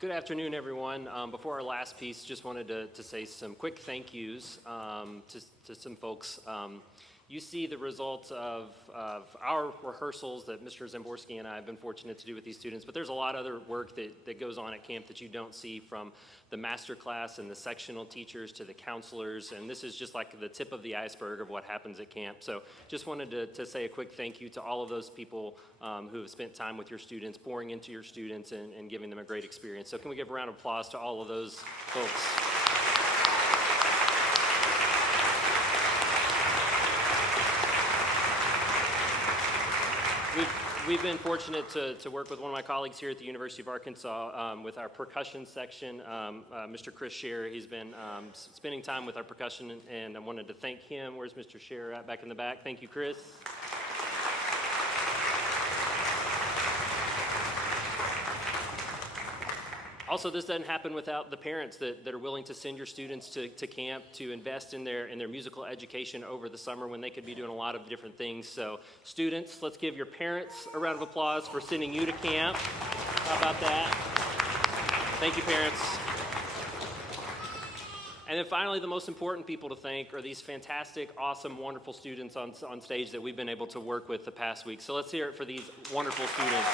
Good afternoon, everyone. Before our last piece, just wanted to say some quick thank yous to some folks. You see the results of our rehearsals that Mr. Zamborski and I have been fortunate to do with these students, but there's a lot of other work that goes on at camp that you don't see, from the master class and the sectional teachers to the counselors, and this is just like the tip of the iceberg of what happens at camp. So just wanted to say a quick thank you to all of those people who have spent time with your students, pouring into your students and giving them a great experience. So can we give a round of applause to all of those folks? We've been fortunate to work with one of my colleagues here at the University of Arkansas with our percussion section, Mr. Chris Scherer. He's been spending time with our percussion, and I wanted to thank him. Where's Mr. Scherer at? Back in the back. Thank you, Chris. Also, this doesn't happen without the parents that are willing to send your students to camp, to invest in their musical education over the summer when they could be doing a lot of different things. So students, let's give your parents a round of applause for sending you to camp. How about that? Thank you, parents. And then finally, the most important people to thank are these fantastic, awesome, wonderful students on stage that we've been able to work with the past week. So let's hear it for these wonderful students.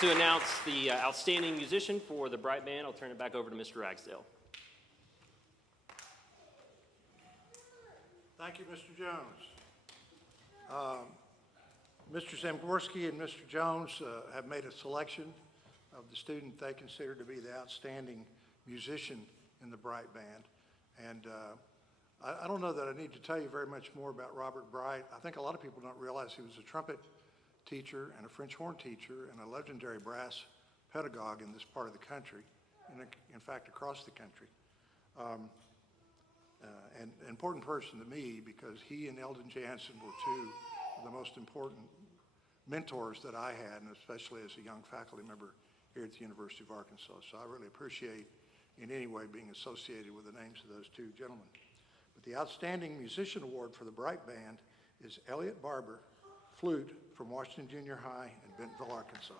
To announce the outstanding musician for the Bright Band, I'll turn it back over to Mr. Ragsdale. Thank you, Mr. Jones. Mr. Zamborski and Mr. Jones have made a selection of the student they consider to be the outstanding musician in the Bright Band. And I don't know that I need to tell you very much more about Robert Bright. I think a lot of people don't realize he was a trumpet teacher and a French horn teacher and a legendary brass pedagogue in this part of the country, and in fact across the country. And an important person to me because he and Eldon Jansen were two of the most important mentors that I had, and especially as a young faculty member here at the University of Arkansas. So I really appreciate in any way being associated with the names of those two gentlemen. But the Outstanding Musician Award for the Bright Band is Elliot Barber, flute, from Washington Junior High in Bentonville, Arkansas.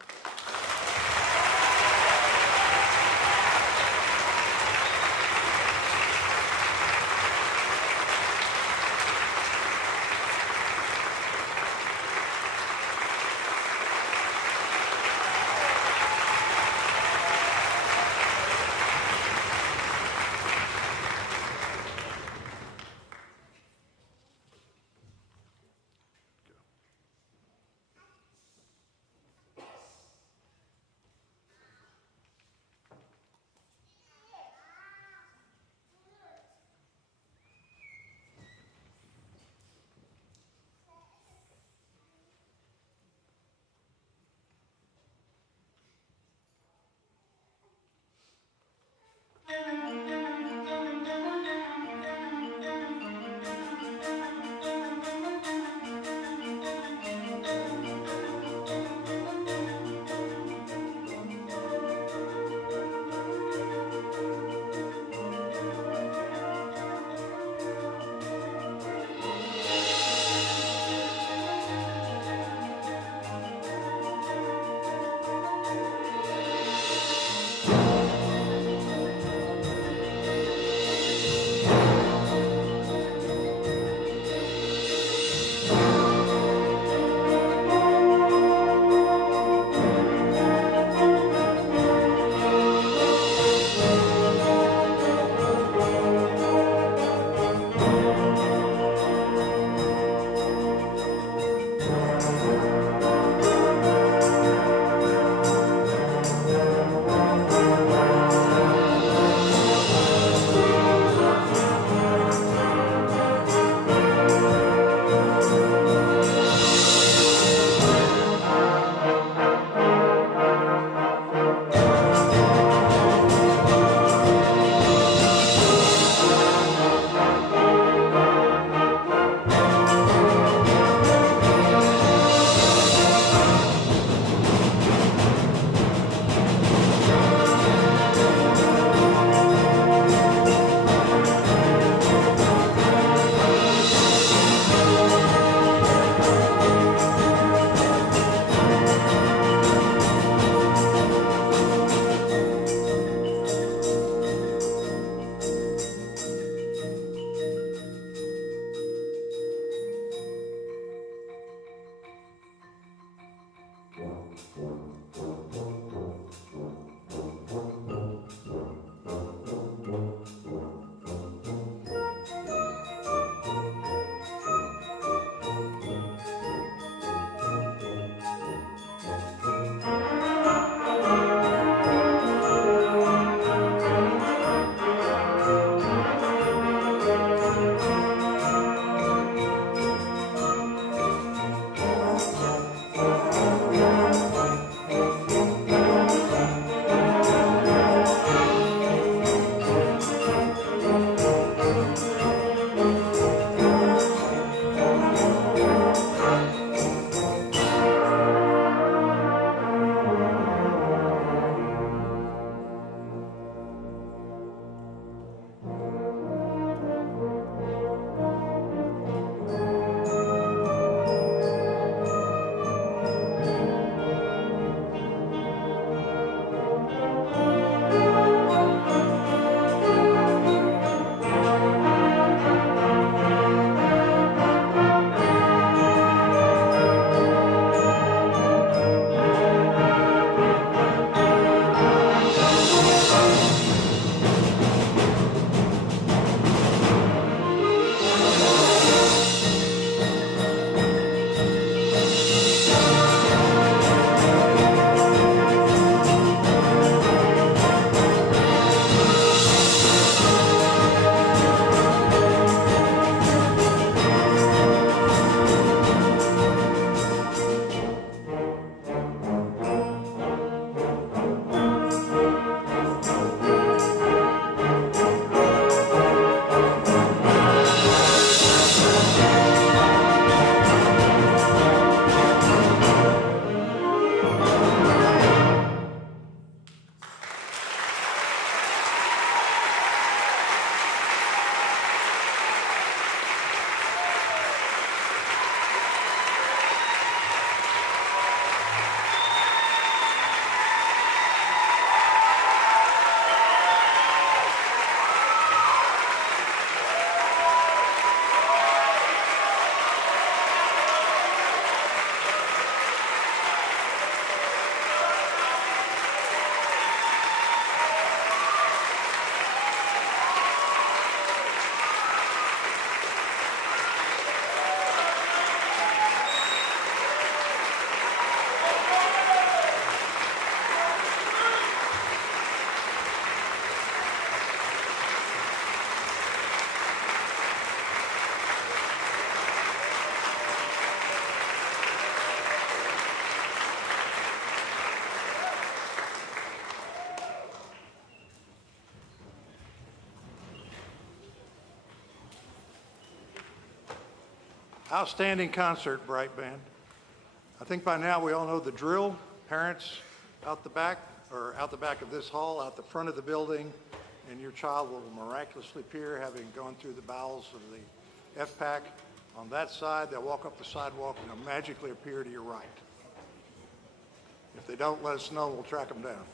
Outstanding concert, Bright Band. I think by now we all know the drill. Parents out the back, or out the back of this hall, out the front of the building, and your child will miraculously appear, having gone through the bowels of the FPAC. On that side, they'll walk up the sidewalk and they'll magically appear to your right. If they don't, let us know, we'll track them down.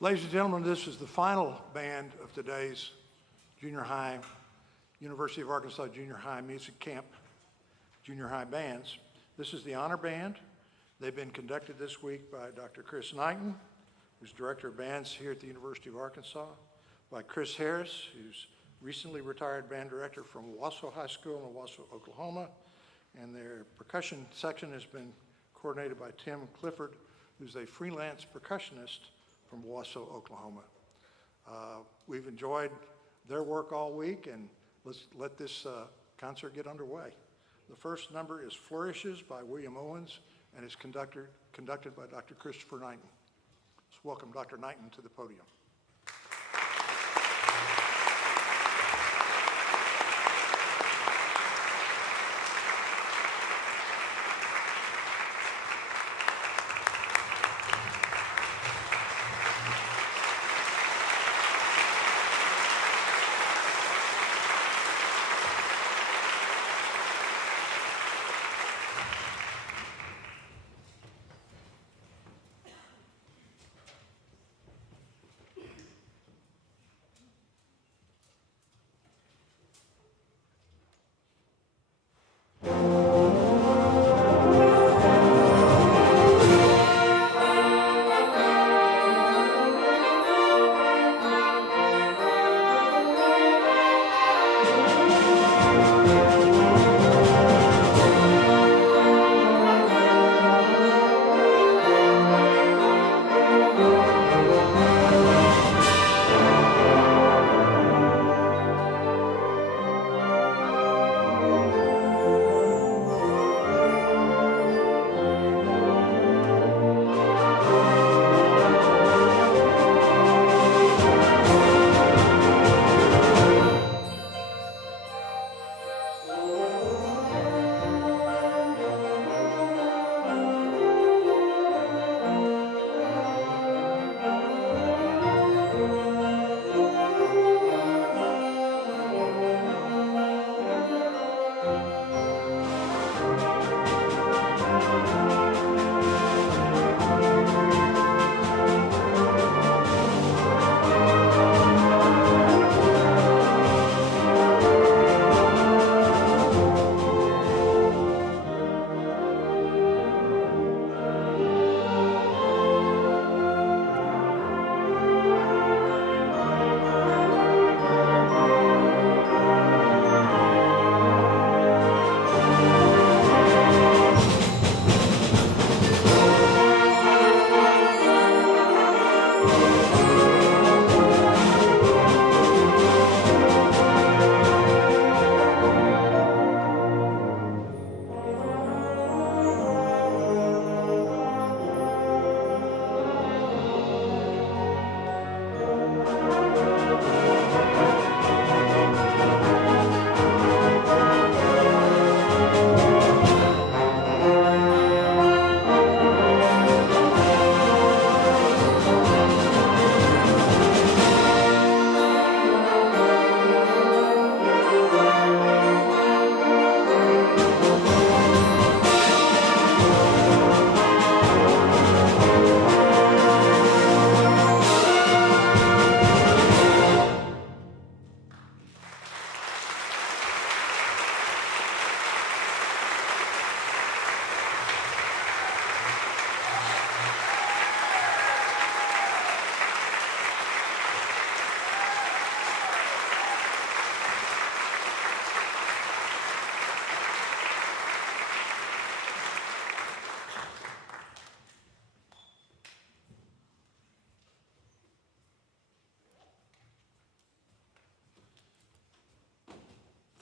Ladies and gentlemen, this is the final band of today's junior high, University of Arkansas Junior High Music Camp, junior high bands. This is the honor band. They've been conducted this week by Dr. Chris Knighton, who's director of bands here at the University of Arkansas, by Chris Harris, who's recently retired band director from Wausau High School in Wausau, Oklahoma, and their percussion section has been coordinated by Tim Clifford, who's a freelance percussionist from Wausau, Oklahoma. We've enjoyed their work all week, and let's let this concert get underway. The first number is Flourishes by William Owens and is conducted by Dr. Christopher Knighton. Let's welcome Dr. Knighton to the podium.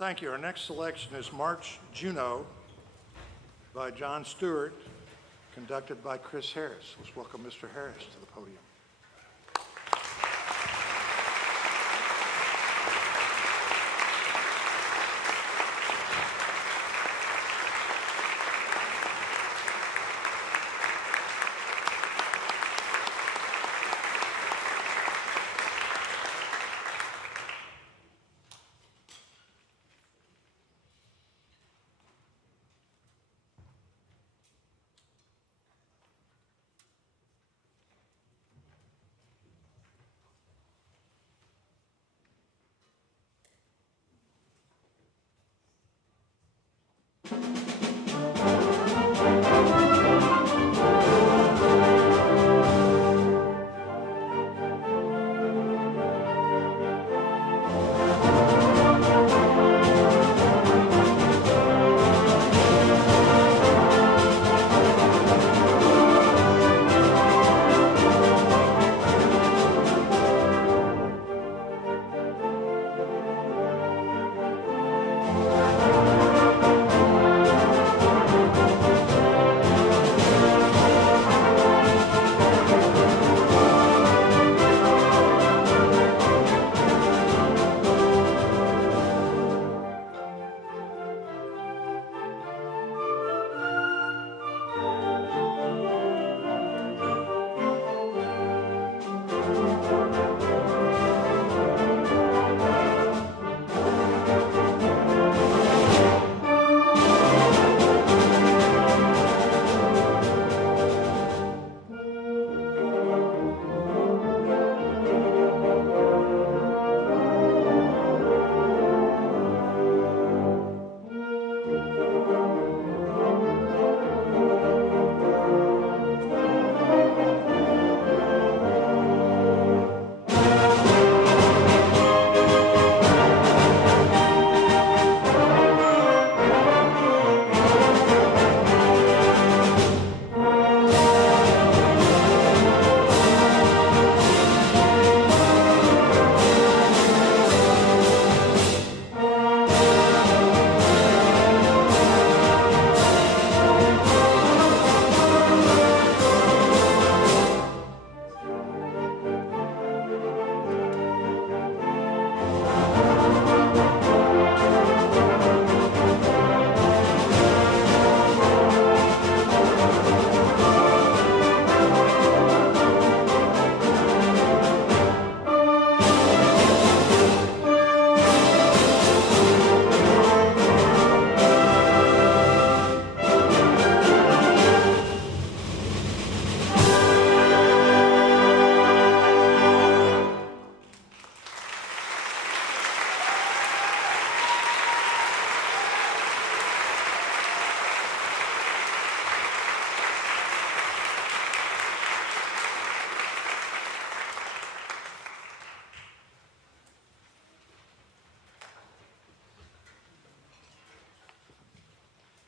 Thank you. Our next selection is March Juno by John Stewart, conducted by Chris Harris. Let's welcome Mr. Harris to the podium.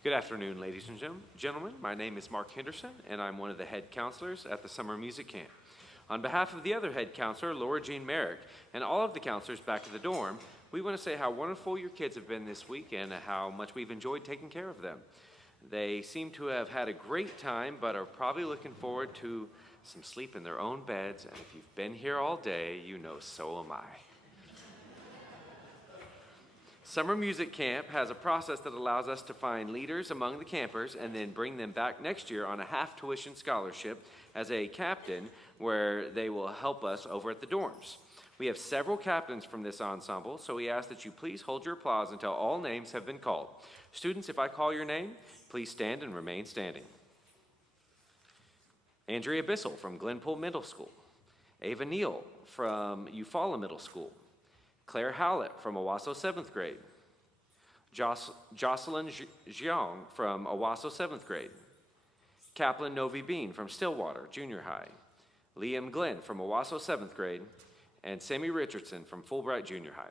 Good afternoon, ladies and gentlemen. My name is Mark Henderson, and I'm one of the head counselors at the Summer Music Camp. On behalf of the other head counselor, Laura Jean Merrick, and all of the counselors back at the dorm, we want to say how wonderful your kids have been this week and how much we've enjoyed taking care of them. They seem to have had a great time, but are probably looking forward to some sleep in their own beds, and if you've been here all day, you know so am I. Summer Music Camp has a process that allows us to find leaders among the campers and then bring them back next year on a half-tuition scholarship as a captain where they will help us over at the dorms. We have several captains from this ensemble, so we ask that you please hold your applause until all names have been called. Students, if I call your name, please stand and remain standing. Andrea Bissell from Glenpool Middle School. Ava Neal from Eufaula Middle School. Claire Howlett from Owasso 7th grade. Jocelyn Jiang from Owasso 7th grade. Kaplan Novi Bean from Stillwater Junior High. Liam Glenn from Owasso 7th grade. And Sammy Richardson from Fulbright Junior High.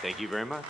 Thank you very much.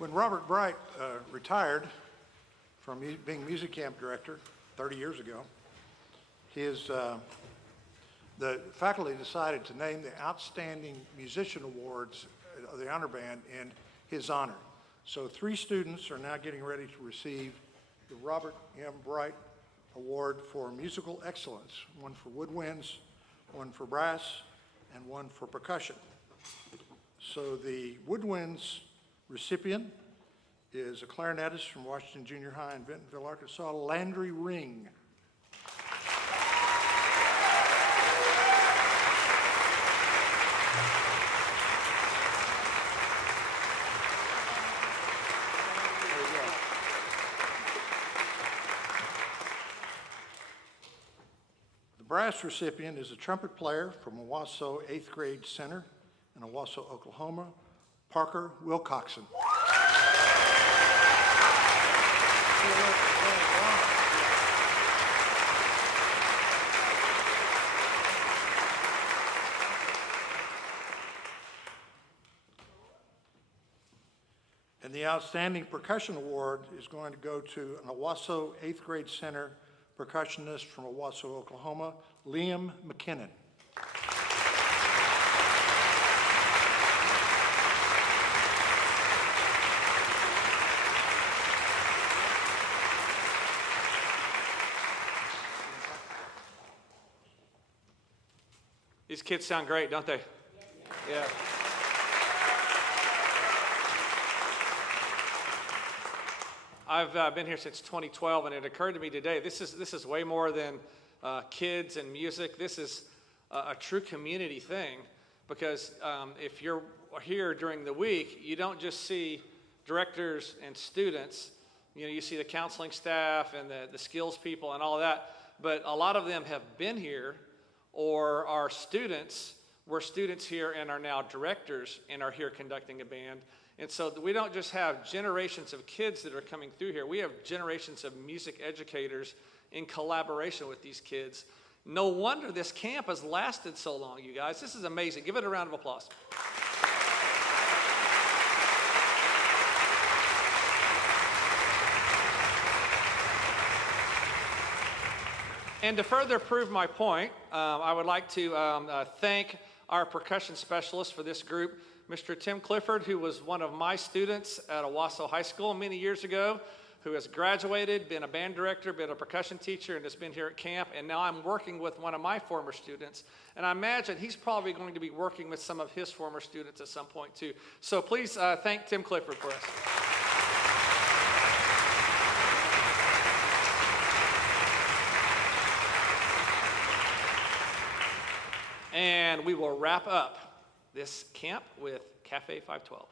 When Robert Bright retired from being music camp director 30 years ago, the faculty decided to name the Outstanding Musician Awards of the honor band in his honor. So 3 students are now getting ready to receive the Robert M. Bright Award for Musical Excellence, one for woodwinds, one for brass, and one for percussion. So the woodwinds recipient is a clarinetist from Washington Junior High in Bentonville, Arkansas, Landry Ring. The brass recipient is a trumpet player from Owasso 8th Grade Center in Owasso, Oklahoma, Parker Wilcoxon. And the Outstanding Percussion Award is going to go to an Owasso 8th Grade Center percussionist from Owasso, Oklahoma, Liam McKinnon. These kids sound great, don't they? Yeah. I've been here since 2012, and it occurred to me today, this is way more than kids and music. This is a true community thing, because if you're here during the week, you don't just see directors and students. You know, you see the counseling staff and the skills people and all of that, but a lot of them have been here or are students, were students here and are now directors and are here conducting a band. And so we don't just have generations of kids that are coming through here. We have generations of music educators in collaboration with these kids. No wonder this camp has lasted so long, you guys. This is amazing. Give it a round of applause. And to further prove my point, I would like to thank our percussion specialist for this group, Mr. Tim Clifford, who was one of my students at Owasso High School many years ago, who has graduated, been a band director, been a percussion teacher, and has been here at camp. And now I'm working with one of my former students. And I imagine he's probably going to be working with some of his former students at some point too. So please thank Tim Clifford for us. And we will wrap up this camp with Cafe 512.